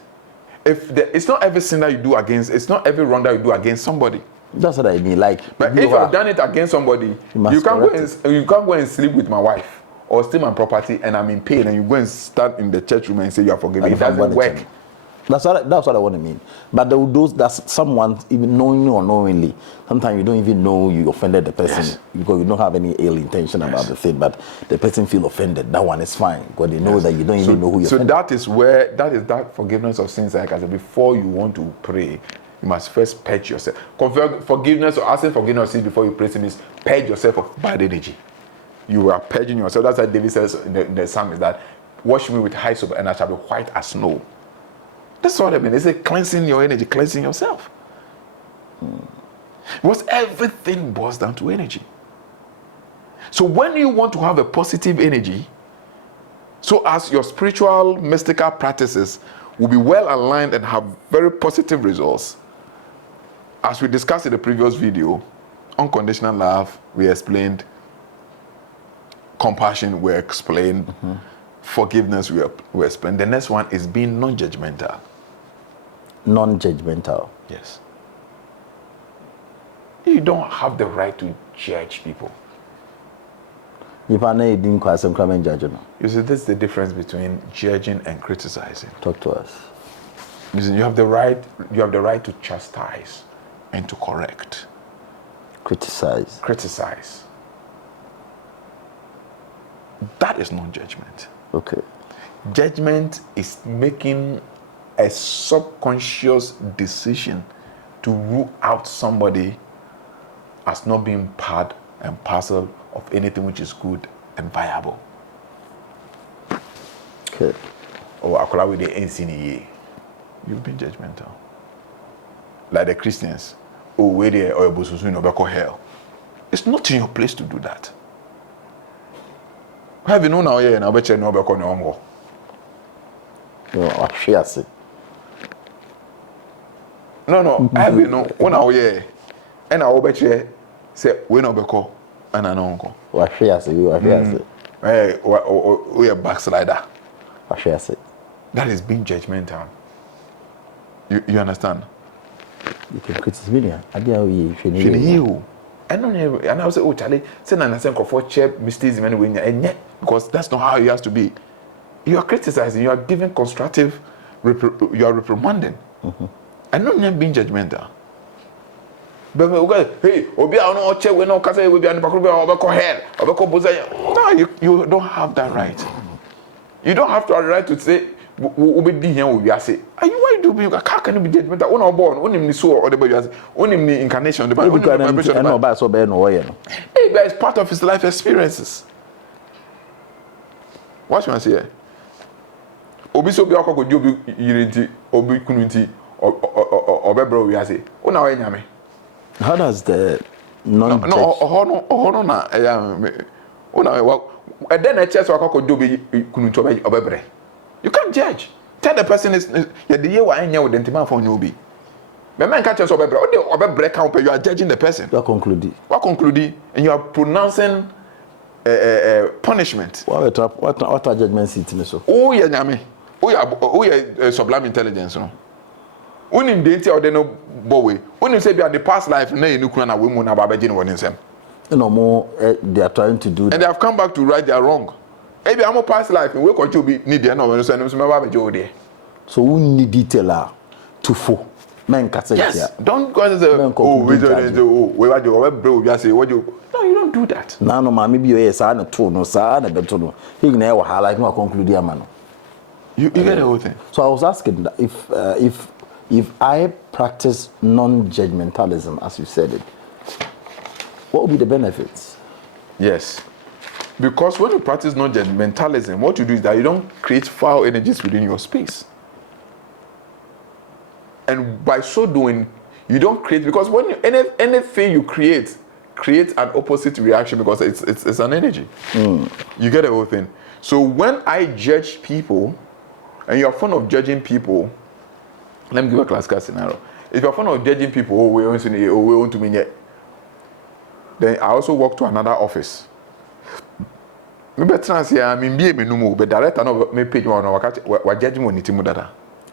it's not every sin that you do against, it's not every wrong that you do against somebody. That's what I mean. Like, but if you've done it against somebody, you can't go and sleep with my wife or steal my property and I'm in pain, and you go and stand in the church room and say you are forgiven. It doesn't work. That's what I want to mean. But that's someone, even knowingly or unknowingly, sometimes you don't even know you offended the person because you don't have any ill intention about the thing, but the person feel offended. That one is fine because they know that you don't even know who you're offended. So that forgiveness of sins, like I said, before you want to pray, you must first purge yourself. Forgiveness or asking forgiveness of sins before you pray means purge yourself of bad energy. You are purging yourself. That's why David says in the psalm is that, wash me with hyssop and I shall be white as snow. That's what I mean. It's cleansing your energy, cleansing yourself. Because everything boils down to energy. So when you want to have a positive energy, so as your spiritual, mystical practices will be well aligned and have very positive results, as we discussed in the previous video, unconditional love, we explained. Compassion, we explained. Forgiveness, we explained. The next one is being non-judgmental. Non-judgmental. Yes. You don't have the right to judge people. If I know didn't quite some come and judge. You see, this is the difference between judging and criticizing. Talk to us. You see, you have the right to chastise and to correct. Criticize. Criticize. That is non-judgment. Okay. Judgment is making a subconscious decision to rule out somebody as not being part and parcel of anything which is good and viable. Okay. Or akola with the NCNE. You've been judgmental. Like the Christians. Oh, where they or bosusu no beko hell. It's not in your place to do that. Have you known now here na obeche no beko no ngo. No, I see. No, have you know when now here and I obeche say we no beko and I no ngo. Wa share you are here. Hey, we a backslider. Wa share. That is being judgmental. You understand? You can criticize me. I did you you. And I say, oh, Charlie, say na say for chair mysticism anyway, and yet because that's not how it has to be. You are criticizing. You are giving constructive. You are reprimanding. And not being judgmental. But hey, obi a no chair we no kasa we be an pakuru be obeko hell, obeko boza. No, you don't have that right. You don't have to have the right to say. Obedi here we say why do you can be judgmental when born onim ni so or the boy say onim ni incarnation the boy vibration no ba so be no way no hey but it's part of his life experiences. What you want to say obi so be akoko obi yirinti obi kununti obebro we say una we nyame. How does the non no na una we then a chest akoko obi kununti obebre. You can't judge. Tell the person is the year why I with the intimate for you be. The man catches over break out, you are judging the person. What conclude? And you are pronouncing punishment. What are judgment sitting so? Oh yeah, nyame. Oh yeah, sublime intelligence no. Unim denti or no boy. Unim say be the past life na you na we mu na baba jini won nsem. No more they are trying to do and that. They have come back to right their wrong. Maybe I'm a past life and we continue be need there no when so there. So we need detail to fo. Men can say yes. Don't go and say no, you don't do that. No, mama be yes I no to no sa na beto no. He na e highlight no conclude am no. You get the whole thing. So I was asking that if I practice non-judgmentalism as you said it, what would be the benefits? Yes. Because when you practice non-judgmentalism, what you do is that you don't create foul energies within your space. And by so doing, you don't create, because when anything you creates an opposite reaction because it's an energy. You get the whole thing. So when I judge people, and you're fond of judging people, let me give a classical scenario. If you're fond of judging people, we want to mean yet, then I also walk to another office. Maybe trans here, I mean, be me no more, but director no me page one or what judging on it dada.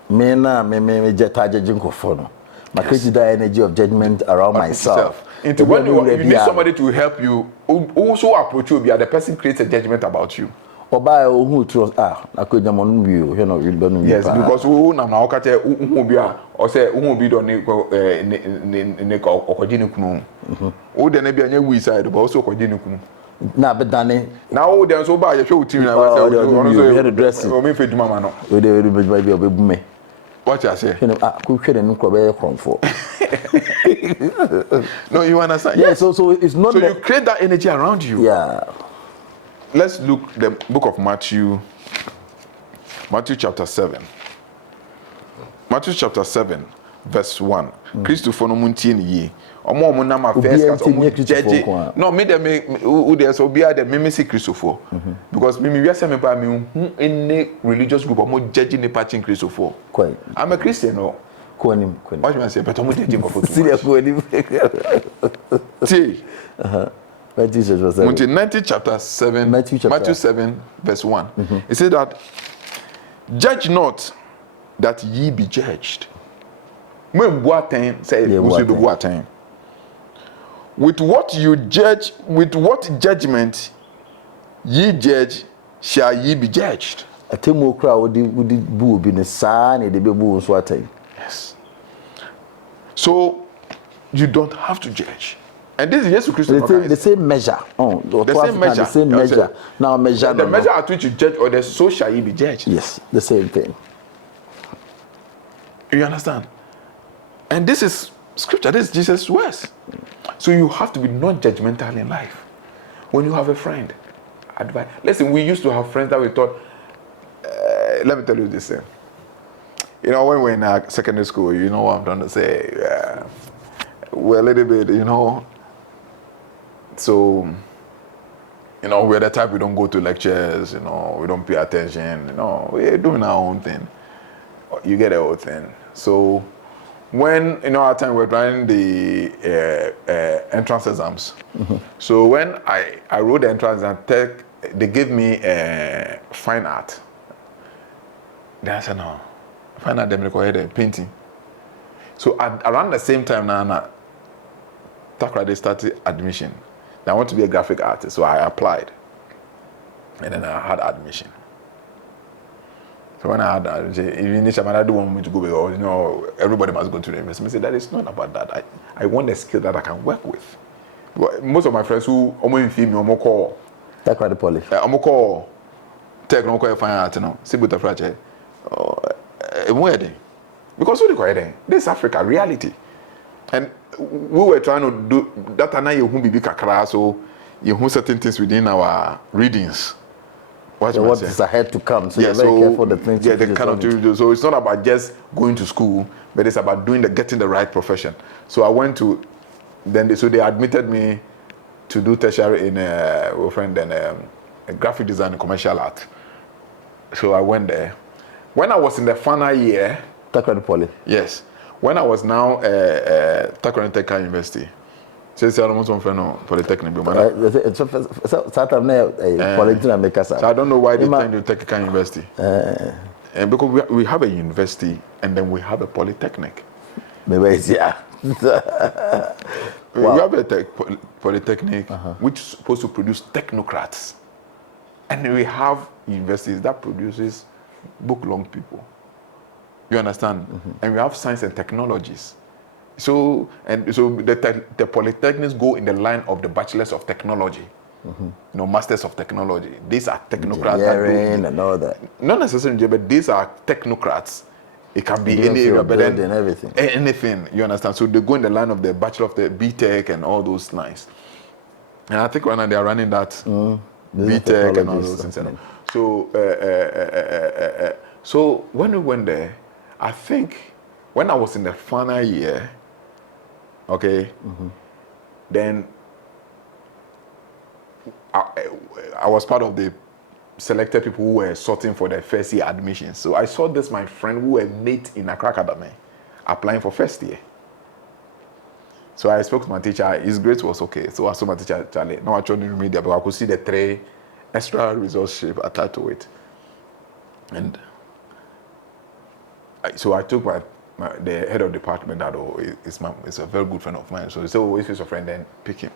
Me na me judging ko for no. I create the energy of judgment around myself. Into when you need somebody to help you, also approach you, the person creates a judgment about you. Oba who trust akoja mo no bi o he no will be no. Yes, because who na na okate who bi a or say who bi do ne okoji ne kunu. Who de na bi anya we side but also okoji ne kunu. Na be dane. Na who de so ba ye hwe team na we say the dress. O me fe duma ma no. We dey be obebu me. What you say? You know, ko hwe no ko be comfort. No, you understand? Yeah, so it's not so you create that energy around you. Yeah. Let's look the book of Matthew chapter 7. Matthew chapter 7 verse 1. Christopher no muntie ni ye. Omo na ma first cast omo judge. No, me dem who there so be the me see Christopher. Because me we say me pa me any religious group omo judge ni patching Christopher. Quite. I'm a Christian no. Konim. What you say but omo judge for photo. See konim. See. Matthew chapter 7 verse 1. It says that judge not that ye be judged. With what judgment Ye judge, shall ye be judged. A temo crowd would boo be the son, and the baby swatter. Yes. So you don't have to judge. And this is Jesus Christ. The same measure. Oh, the same measure. The same measure. Now measure. The measure at which you judge others, so shall ye be judged. Yes, the same thing. You understand? And this is scripture. This is Jesus' words. So you have to be non-judgmental in life. When you have a friend, advice. Listen, we used to have friends that we thought. Let me tell you this thing. You know, when we're in secondary school, you know what I'm trying to say. We're a little bit, you know. So, you know, we're the type we don't go to lectures. You know, we don't pay attention. You know, we're doing our own thing. You get the whole thing. So, when in our time we're trying the entrance exams. Mm-hmm. So when I wrote the entrance exam, they gave me fine art. Then I said no, fine art. They required painting. So around the same time now, they started admission. I want to be a graphic artist, so I applied, and then I had admission. So when I had that, even if I don't want me to go because, you know, everybody must go to the university. I said, that is not about that. I want a skill that I can work with. Most of my friends who almost feel me, almost call. That's quite the polish. Almost call. Take no call fine art, you know. See, but the fragile. Because what do you call this is Africa reality, and we were trying to do that. And now you won't be kakra, so you won't certain things within our readings. So what is ahead to come? So you're very careful the things. Yeah, the kind of thing you do. So it's not about just going to school, but it's about getting the right profession. So I went to, so they admitted me to do tertiary in a graphic design and commercial art. So I went there. When I was in the final year, Takrady Poly. Yes. When I was now Takrady Tech University. So I don't want to polytechnic. So I don't know why they turned to Technical University. And because we have a university and then we have a polytechnic. Maybe yeah. We have a polytechnic which is supposed to produce technocrats, and we have universities that produces book-long people. You understand? Mm-hmm. And we have science and technologies. So the polytechnics go in the line of the bachelors of technology, you know, masters of technology. These are technocrats. Engineering and all that. Not necessarily, but these are technocrats. It can be any area, but then everything. Anything. You understand? So they go in the line of the bachelor of the BTech and all those lines. And I think right now they are running that BTech and all those things. So when we went there, I think when I was in the final year. Okay, then I was part of the selected people who were sorting for their first year admission. So I saw this my friend who were mate in Accra Academy applying for first year. So I spoke to my teacher. His grades was okay. So I saw my teacher, Charlie. No, I tried to media, but I could see the 3 extra results shape attached to it. And so I took the head of department that it's a very good friend of mine. So he said, oh, if he's a friend, then pick him.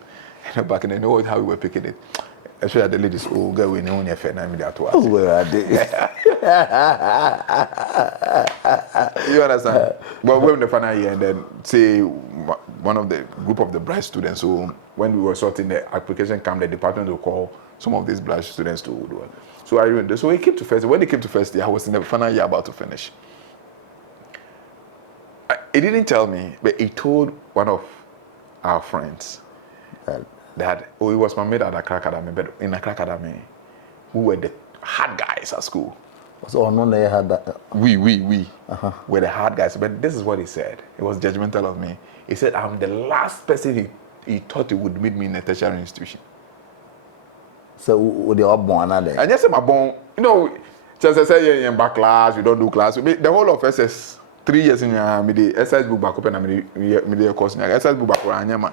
And back in the know how we were picking it. Actually, at the ladies' school, girl, we know your friend, and that was. Oh, where are they? You understand? But we were in the final year, and then say one of the group of the bright students. So when we were sorting the application, the department will call some of these bright students to do it. So he came to first. When he came to first year, I was in the final year about to finish. He didn't tell me, but he told one of our friends that it was my mate at Accra Academy, but in Accra Academy, who were the hard guys at school. So no, they had that. We were the hard guys. But this is what he said. It was judgmental of me. He said, I'm the last person he thought he would meet me in a tertiary institution. So would they all born there? And yes, my born, you know, just say you're in back class, you don't do class. The whole of SS. 3 years in the exercise book back up and I'm course in exercise book back around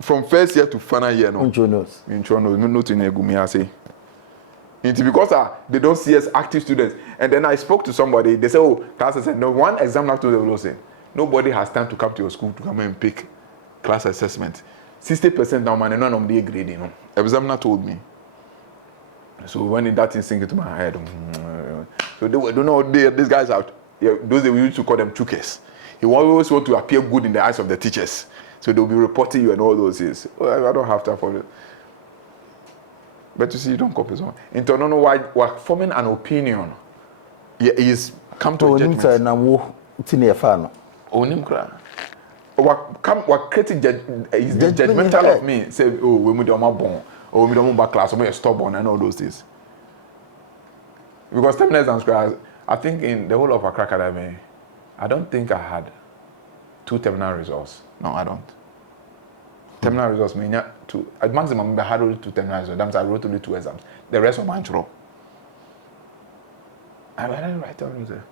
from first year to final year. No, not in a gumi say. It's because they don't see us active students. And then I spoke to somebody. They said, "Oh, class." I said, "No, one exam after the losing. Nobody has time to come to your school to come and pick class assessment. 60% down, man, and none of the grading. You know, examiner told me. So when that thing sink into my head, so they don't know these guys out. Yeah, those we used to call them chukes. You always want to appear good in the eyes of the teachers, so they'll be reporting you and all those things. Well, I don't have time for it. But you see, you don't copy someone. Into no why we're forming an opinion. Yeah, is come to a judgment. What creating is judgmental of me. Say, oh, we don't have born, or we don't back class, or we're stubborn, and all those things. Because terminals and scratch, I think in the whole of Accra Academy, I don't think I had 2 terminal results. No, I don't. Terminal results mean two. At maximum, I had only 2 terminal results. That means I wrote only 2 exams. The rest of mine through. I didn't write down.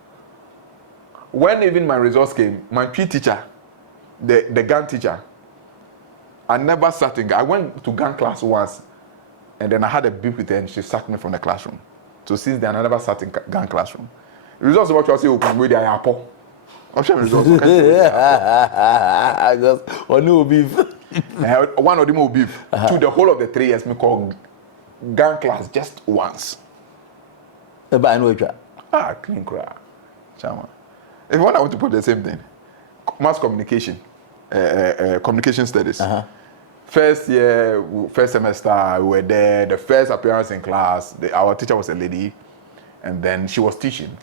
When even my results came, my P teacher, the GAN teacher, I never sat in. I went to GAN class once, and then I had a beef with her, and she sacked me from the classroom. So since then, I never sat in GAN classroom. Results of what you say, open with the apple. I'm sure results. I just one no beef. One of them will beef. To the whole of the 3 years, me call GAN class just once. But I know it. Clean crap. Chama. If you want to put the same thing, mass communication, communication studies. First year, first semester, we were there. The first appearance in class, our teacher was a lady, and then she was teaching.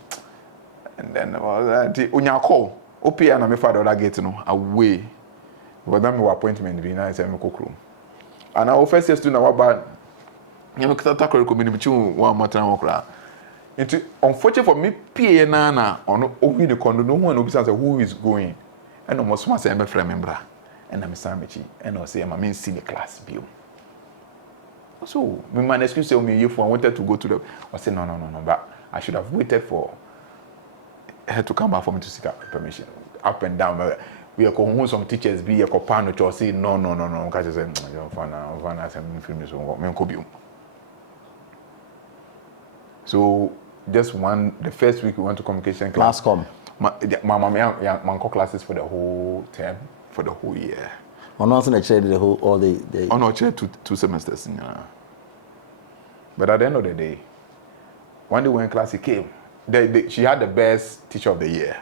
And then Unyako, OPA and my father that get away. But then my appointment be nice and me and our first year student about you know tackle community one matter. Unfortunately for me, PA Nana on Obi the condo, no one will say who is going. And almost once I am a friend member, and I'm a Samichi, and I'll say I'm a senior class bill. So, my excuse tell me if I wanted to go to the, I said no, but I should have waited for her to come back for me to seek permission. Up and down, we are going some teachers be a copano to say no, because I said, you're fine, I said, I'm so just the first week we went to communication class. My mom classes for the whole term, for the whole year. I'm not going to chair the whole all the. Oh no, chair two semesters. But at the end of the day, one day when class came, she had the best teacher of the year.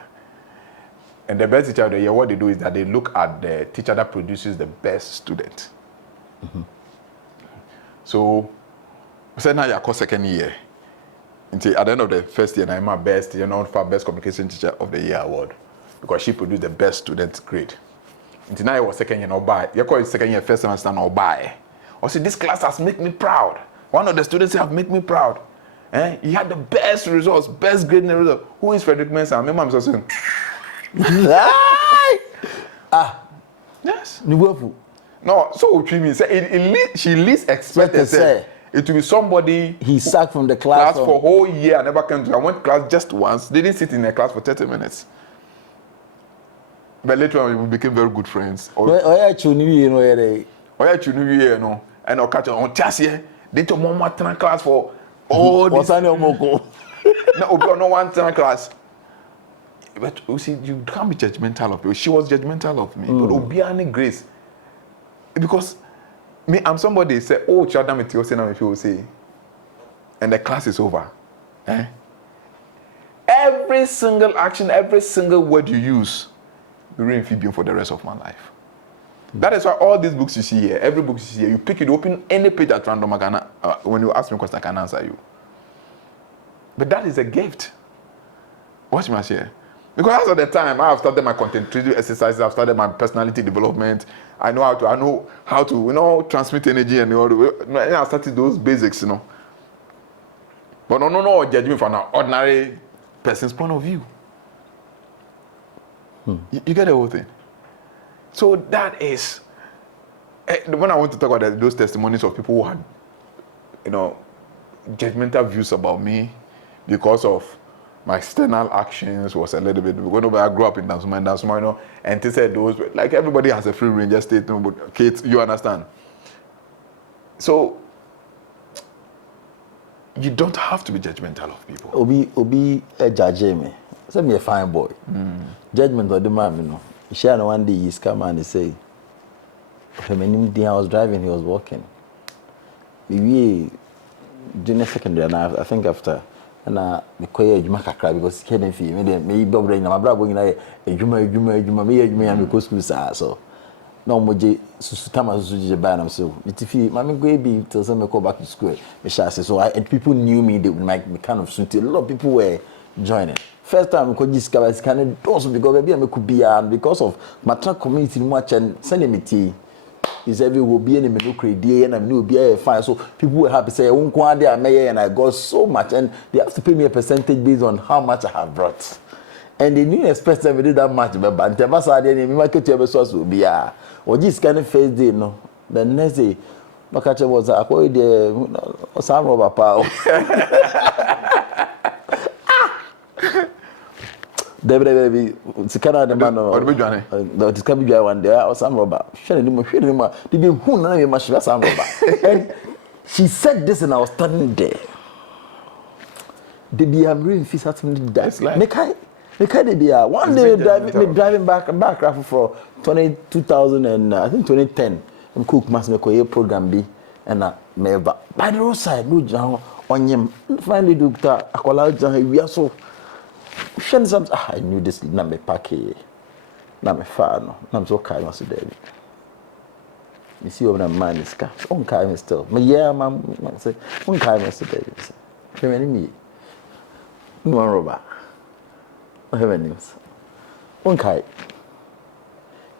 And the best teacher of the year, what they do is that they look at the teacher that produces the best student. So, we said now you're second year. Until at the end of the first year, I'm my best, best communication teacher of the year award because she produced the best student grade. Until now, I was second year, no buy. You call it second year, first semester, no buy. I said, this class has made me proud. One of the students have made me proud. He had the best results, best grade in the result. Who is Frederick Mensah? My mom was saying, yes. No, so what you mean? She least expected. It will be somebody he sacked from the class for a whole year. I never came to. I went to class just once. They didn't sit in a class for 30 minutes. But later on, we became very good friends. And I'll catch on just here. They took one class for all this. No one class. But you see, you can't be judgmental of me. She was judgmental of me. But Obiani Grace. Because me, I'm somebody say, oh, child, I'm if you say, and the class is over. Every single action, every single word you use, you're amphibian for the rest of my life. That is why all these books you see here, every book you see here, you pick it, open any page at random. When you ask me a question, I can answer you. But that is a gift. Watch my share. Because as of the time, I have started my contemplative exercises, I've started my personality development. I know how to transmit energy and all the way. I started those basics, But no judgment from an ordinary person's point of view. You get the whole thing. So that is when I want to talk about those testimonies of people who had, judgmental views about me because of my external actions was a little bit. Whenever I grew up in Dansuma, and they said those, like everybody has a free range state, but kids, you understand. So you don't have to be judgmental of people. Obi a judge me. Say me a fine boy. Judgment of the man, You share one day he's come and he say, When I was driving, he was walking. Maybe junior secondary, and I think after, and I require Juma Kakra because he can't feel me brain. My brother going like a Juma, me and because school so. No more Susutama Suji Banam so. If you, Mammy Graby tells them to go back to school, so and people knew me, they would make me kind of suit. A lot of people were joining. First time I could discover this kind of also because maybe I could be because of my community much and sending me tea. Is every will be any mediocre day and I knew be a fine. So people were happy say, and I got so much and they have to pay me a percentage based on how much I have brought. And they didn't expect me to do that much, but the best idea in the market source will be or this kind of first day, no. The next day, my catcher was a quite the some rubber power. Baby, it's kind of the man or the discovery one day or some rubber. Sharing him, did you who know you must have some rubber? And she said this, and I was standing there. They be really fist at me. That's like Make be one day driving back for 2000 and I think 2010. I'm cook mass make a program be and me by the roadside no John on him finally doctor akola John we are so some I knew this na me pack na me fa no na so kai was there. You see over the man is car on kai me still me yeah man say on kai me still there. Me no robber. I have names. One kai.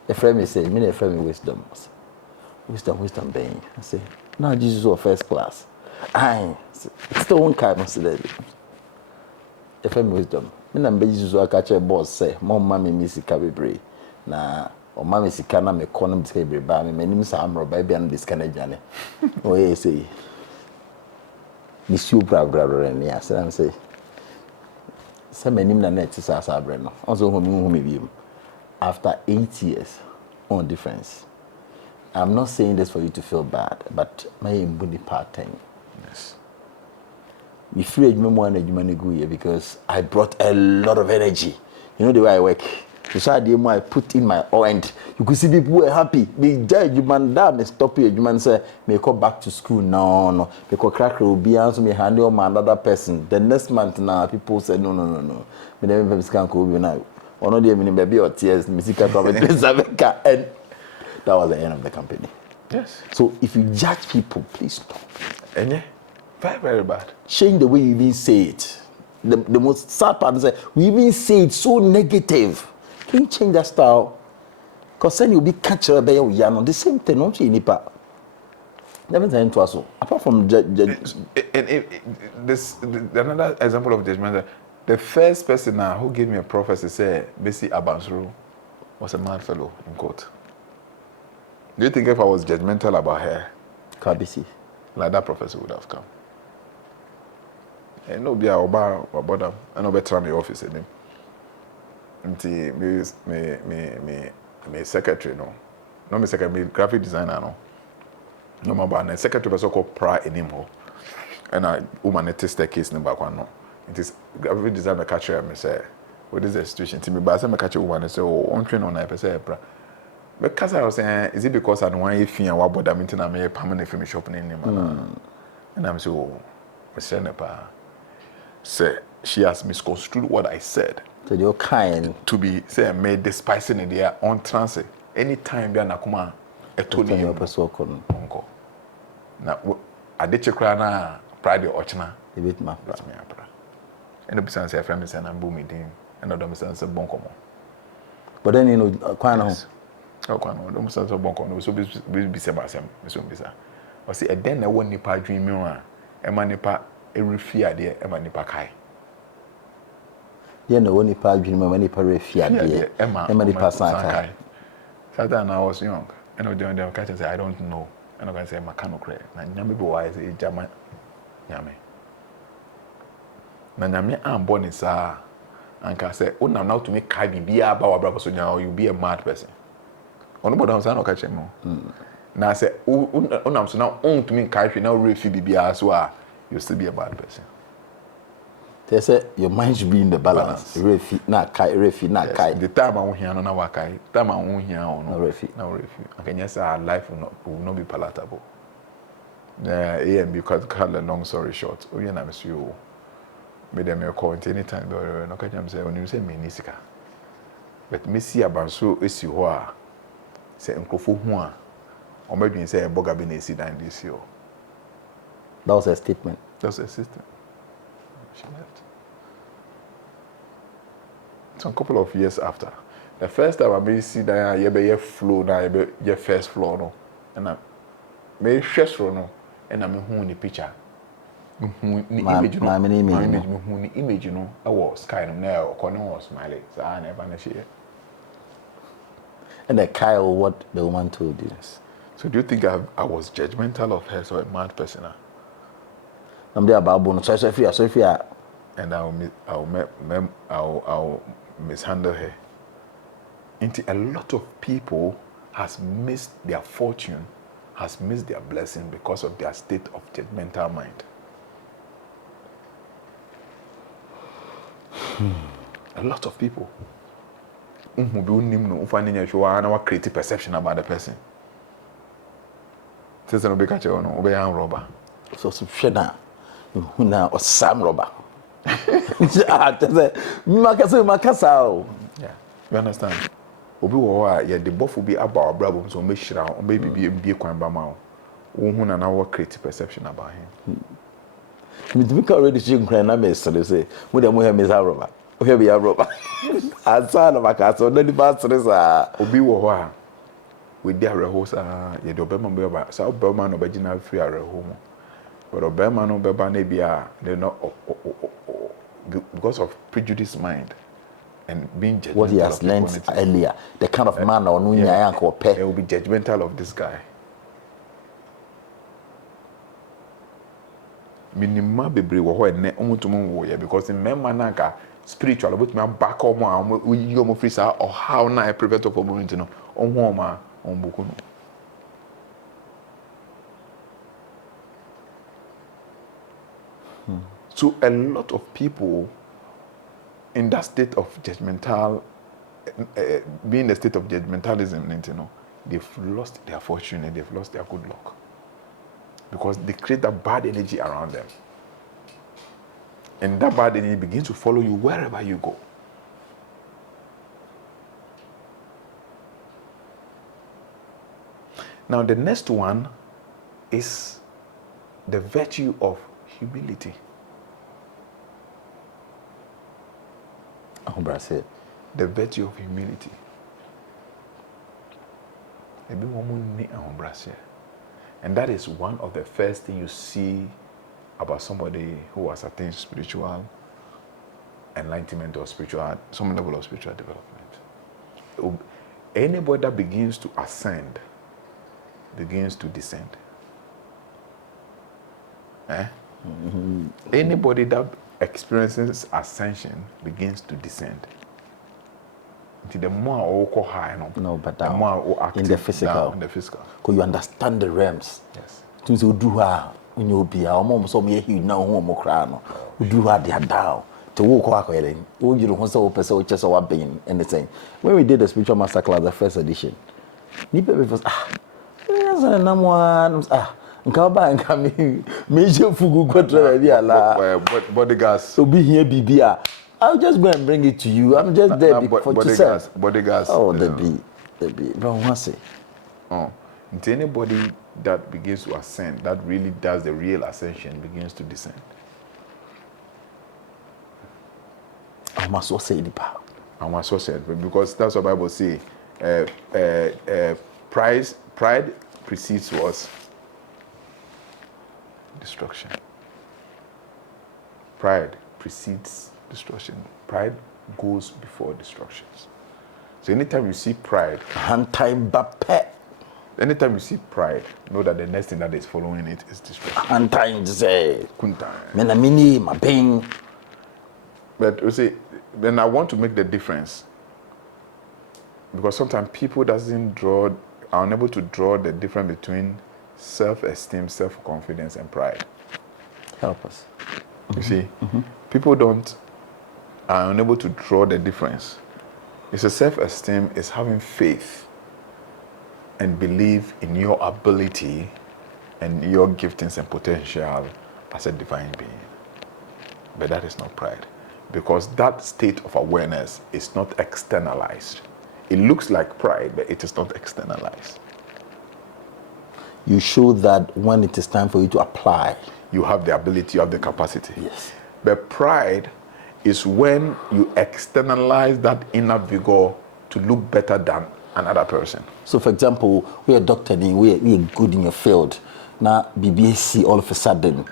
A friend me say, me a friend me wisdom. Wisdom being. I say, no, Jesus was first class. Aye, still one kai must say. A friend me wisdom. Me na be Jesus was catch a boss say, mom mommy me sika bebre. Na or mommy sika na me kono sika bebre ba me nim sa amro ba bia no this kind of journey. Oh yeah say. Miss you bra me I say. Some name na net is as no. Also home after 8 years on difference. I'm not saying this for you to feel bad, but my body part-time. Yes. We free more energy go here because I brought a lot of energy. You know the way I work. So I put in my own end. You could see people were happy. They judge you man that me stop you. You man say me go back to school. No. Because crack will be answer me handle my another person. The next month now people say no. Me never can go be now. Or no dey me baby or tears. Me see and that was the end of the company. Yes. So if you judge people, please stop. And yeah, very, very bad. Change the way you even say it. The most sad part is that we even say it so negative. Can you change that style? Because then you'll be catcher by your yarn on the same thing, don't you, Nipa? Never time to us. Apart from another example of judgment, the first person who gave me a prophecy said, Bessie Abansuru was a mad fellow in court. Do you think if I was judgmental about her, Kabisi, like that prophecy would have come? And no be about them, and no better my office in him. Me secretary no me secretary me graphic designer no my secretary person called pra in him and I woman staircase in back one no it is graphic designer catch me say what is the situation to me but I say me catch woman say oh on train on I say pra because I was saying is it because I don't want if you what bother me to me permanent film shop in him and I'm so me say nepa say she has misconstrued what I said. So you're kind to be say made despising in there on transit anytime be anakuma etoni your person kon onko na adeche kra na pride ochna a bit ma me apra and the person say friend me say na mbu me din and other me say bonkomo but then you know kwan ho kwan ho do say bonkomo so be say ba sem me so be say o say e den na won nipa adwen mi ho a e ma nipa e refi ade e ma nipa kai. Yeah, no, only part dream, many parafia, Emma, Passankai. Sometimes I was young, and I was catching say, I don't know. And I can say, Macano, and Yami boys, a Jama Yami. Nanami, I'm born in Sa, and can say, oh, now to make Kai be a bow brother, so now you be a mad person. On the bottom, I don't catch him. Now I say, oh, so now own to me, Kai, now refuse be as well, you still be a bad person. They say your mind should be in the balance. Refi na kai, refi na kai. The time I won't hear no na wakai. Time I won't hear no refi. No refi. I can just say our life will not be palatable. A and B cut a long story short. Oh, yeah, I'm sure. Made them call it any time. No, catch them say when you say Menisika. But me see about so is you are say Uncle Fuhua. Or maybe you say a bogabin is down this year. That was a statement. That's a system. She left. So a couple of years after. The first time I may see that you be floor now, you be first floor no. And I may stress for no. And I'm in the picture. Image, you know, I was kind of now, corner was smiling, so I never know. And the Kyle, what the woman told you. So do you think I was judgmental of her, so a mad person? I'm there about bonus, so if you and I'll mishandle her. Into a lot of people has missed their fortune, has missed their blessing because of their state of judgmental mind. A lot of people who create perception about the person. Says no be catch no obey robber. So shena na or sam robber. Makasa. Yeah. You understand? Obi wo ya the buff will be about brabo so make sure on baby be kwan ba ma wo hu na na create perception about him. Me already children cry na me say we dem hear me robber. We hear be robber. Asa na makasa na di ba stress obi wo a we dey rehearse ya the obema be ba so obema no bagina free rehearse but obema no beba na bia they not because of prejudiced mind and being judgmental. What he has learned earlier, the kind of man or they will be judgmental of this guy. Minima bebre wo ho ene omutum wo ye because in memma na ka spiritual but me back omo you mo free sa or how na I prevent of omo no onho ma onbuku no. So a lot of people in that state of judgmental, being in the state of judgmentalism, you know, they've lost their fortune and they've lost their good luck. Because they create that bad energy around them. And that bad energy begins to follow you wherever you go. Now the next one is the virtue of humility. The virtue of humility. And that is one of the first things you see about somebody who has attained spiritual enlightenment or some level of spiritual development. Anybody that begins to ascend begins to descend. Anybody that experiences ascension begins to descend. The more I high, but the more I active in the physical. In the physical. Because you understand the realms. Yes. Things you do when you be almost so me here now home crano. You do they are down. To walk away. You don't so person just our being anything. When we did the spiritual master class, the first edition, Nipe was Nkaba nkami meje fugu kwetara bi ala bodyguards so be here bibia I'll just go and bring it to you. I'm just there for bodyguards. Oh, the be but what say into anybody that begins to ascend, that really does the real ascension, begins to descend. I must also say the power. I must also say because that's what the Bible say. Pride precedes was destruction. Pride precedes destruction. Pride goes before destructions. So anytime you see pride, anytime you see pride, know that the next thing that is following it is destruction. But you see, then I want to make the difference because sometimes people are unable to draw the difference between self-esteem, self-confidence, and pride. Help us. You see, people are unable to draw the difference. It's a self-esteem is having faith and believe in your ability and your giftings and potential as a divine being. But that is not pride, because that state of awareness is not externalized. It looks like pride, but it is not externalized. You show that when it is time for you to apply. You have the ability, you have the capacity. Yes. But pride is when you externalize that inner vigor to look better than another person. So, for example, we are doctor, we are good in your field. Now, BBC all of a sudden,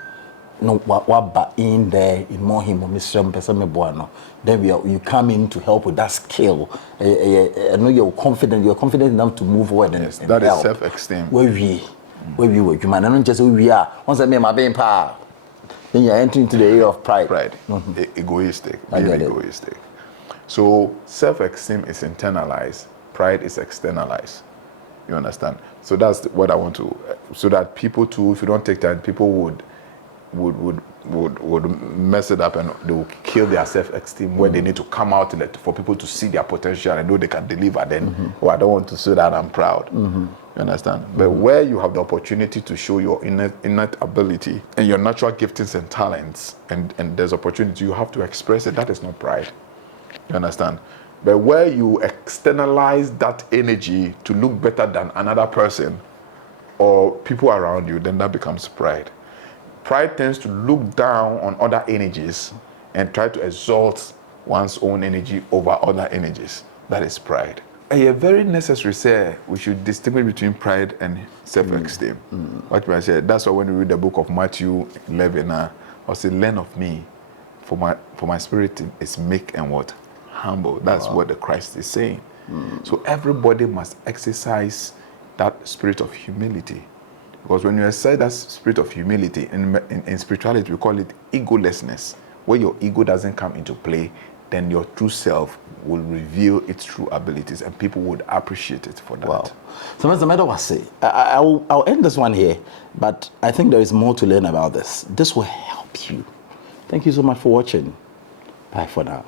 no, what in there in more him or Mr. Pesame then you come in to help with that skill. I know you're confident enough to move forward and, yes, and that help. is self-esteem. Where we were, you man, I don't just where we are. Once I made my being power, then you're entering into the area of pride. Pride, egoistic, I being get it. egoistic. So self-esteem is internalized, pride is externalized. You understand? So that's what I want to, so that people too, if you don't take time, people would mess it up and they will kill their self-esteem where they need to come out for people to see their potential and know they can deliver. Then, I don't want to say that I'm proud. You understand? But where you have the opportunity to show your innate ability and your natural giftings and talents, and there's opportunity, you have to express it. That is not pride. You understand? But where you externalize that energy to look better than another person or people around you, then that becomes pride. Pride tends to look down on other energies and try to exalt one's own energy over other energies. That is pride. A very necessary say we should distinguish between pride and self-esteem. What I said, that's why when we read the book of Matthew 11, I say, learn of me, for my spirit is meek and what? Humble. That's what the Christ is saying. So everybody must exercise that spirit of humility. Because when you exercise that spirit of humility, in spirituality we call it egolessness, where your ego doesn't come into play, then your true self will reveal its true abilities and people would appreciate it for that. Wow. So, Mr. Meadow was say, I'll end this one here, but I think there is more to learn about this. This will help you. Thank you so much for watching. Bye for now.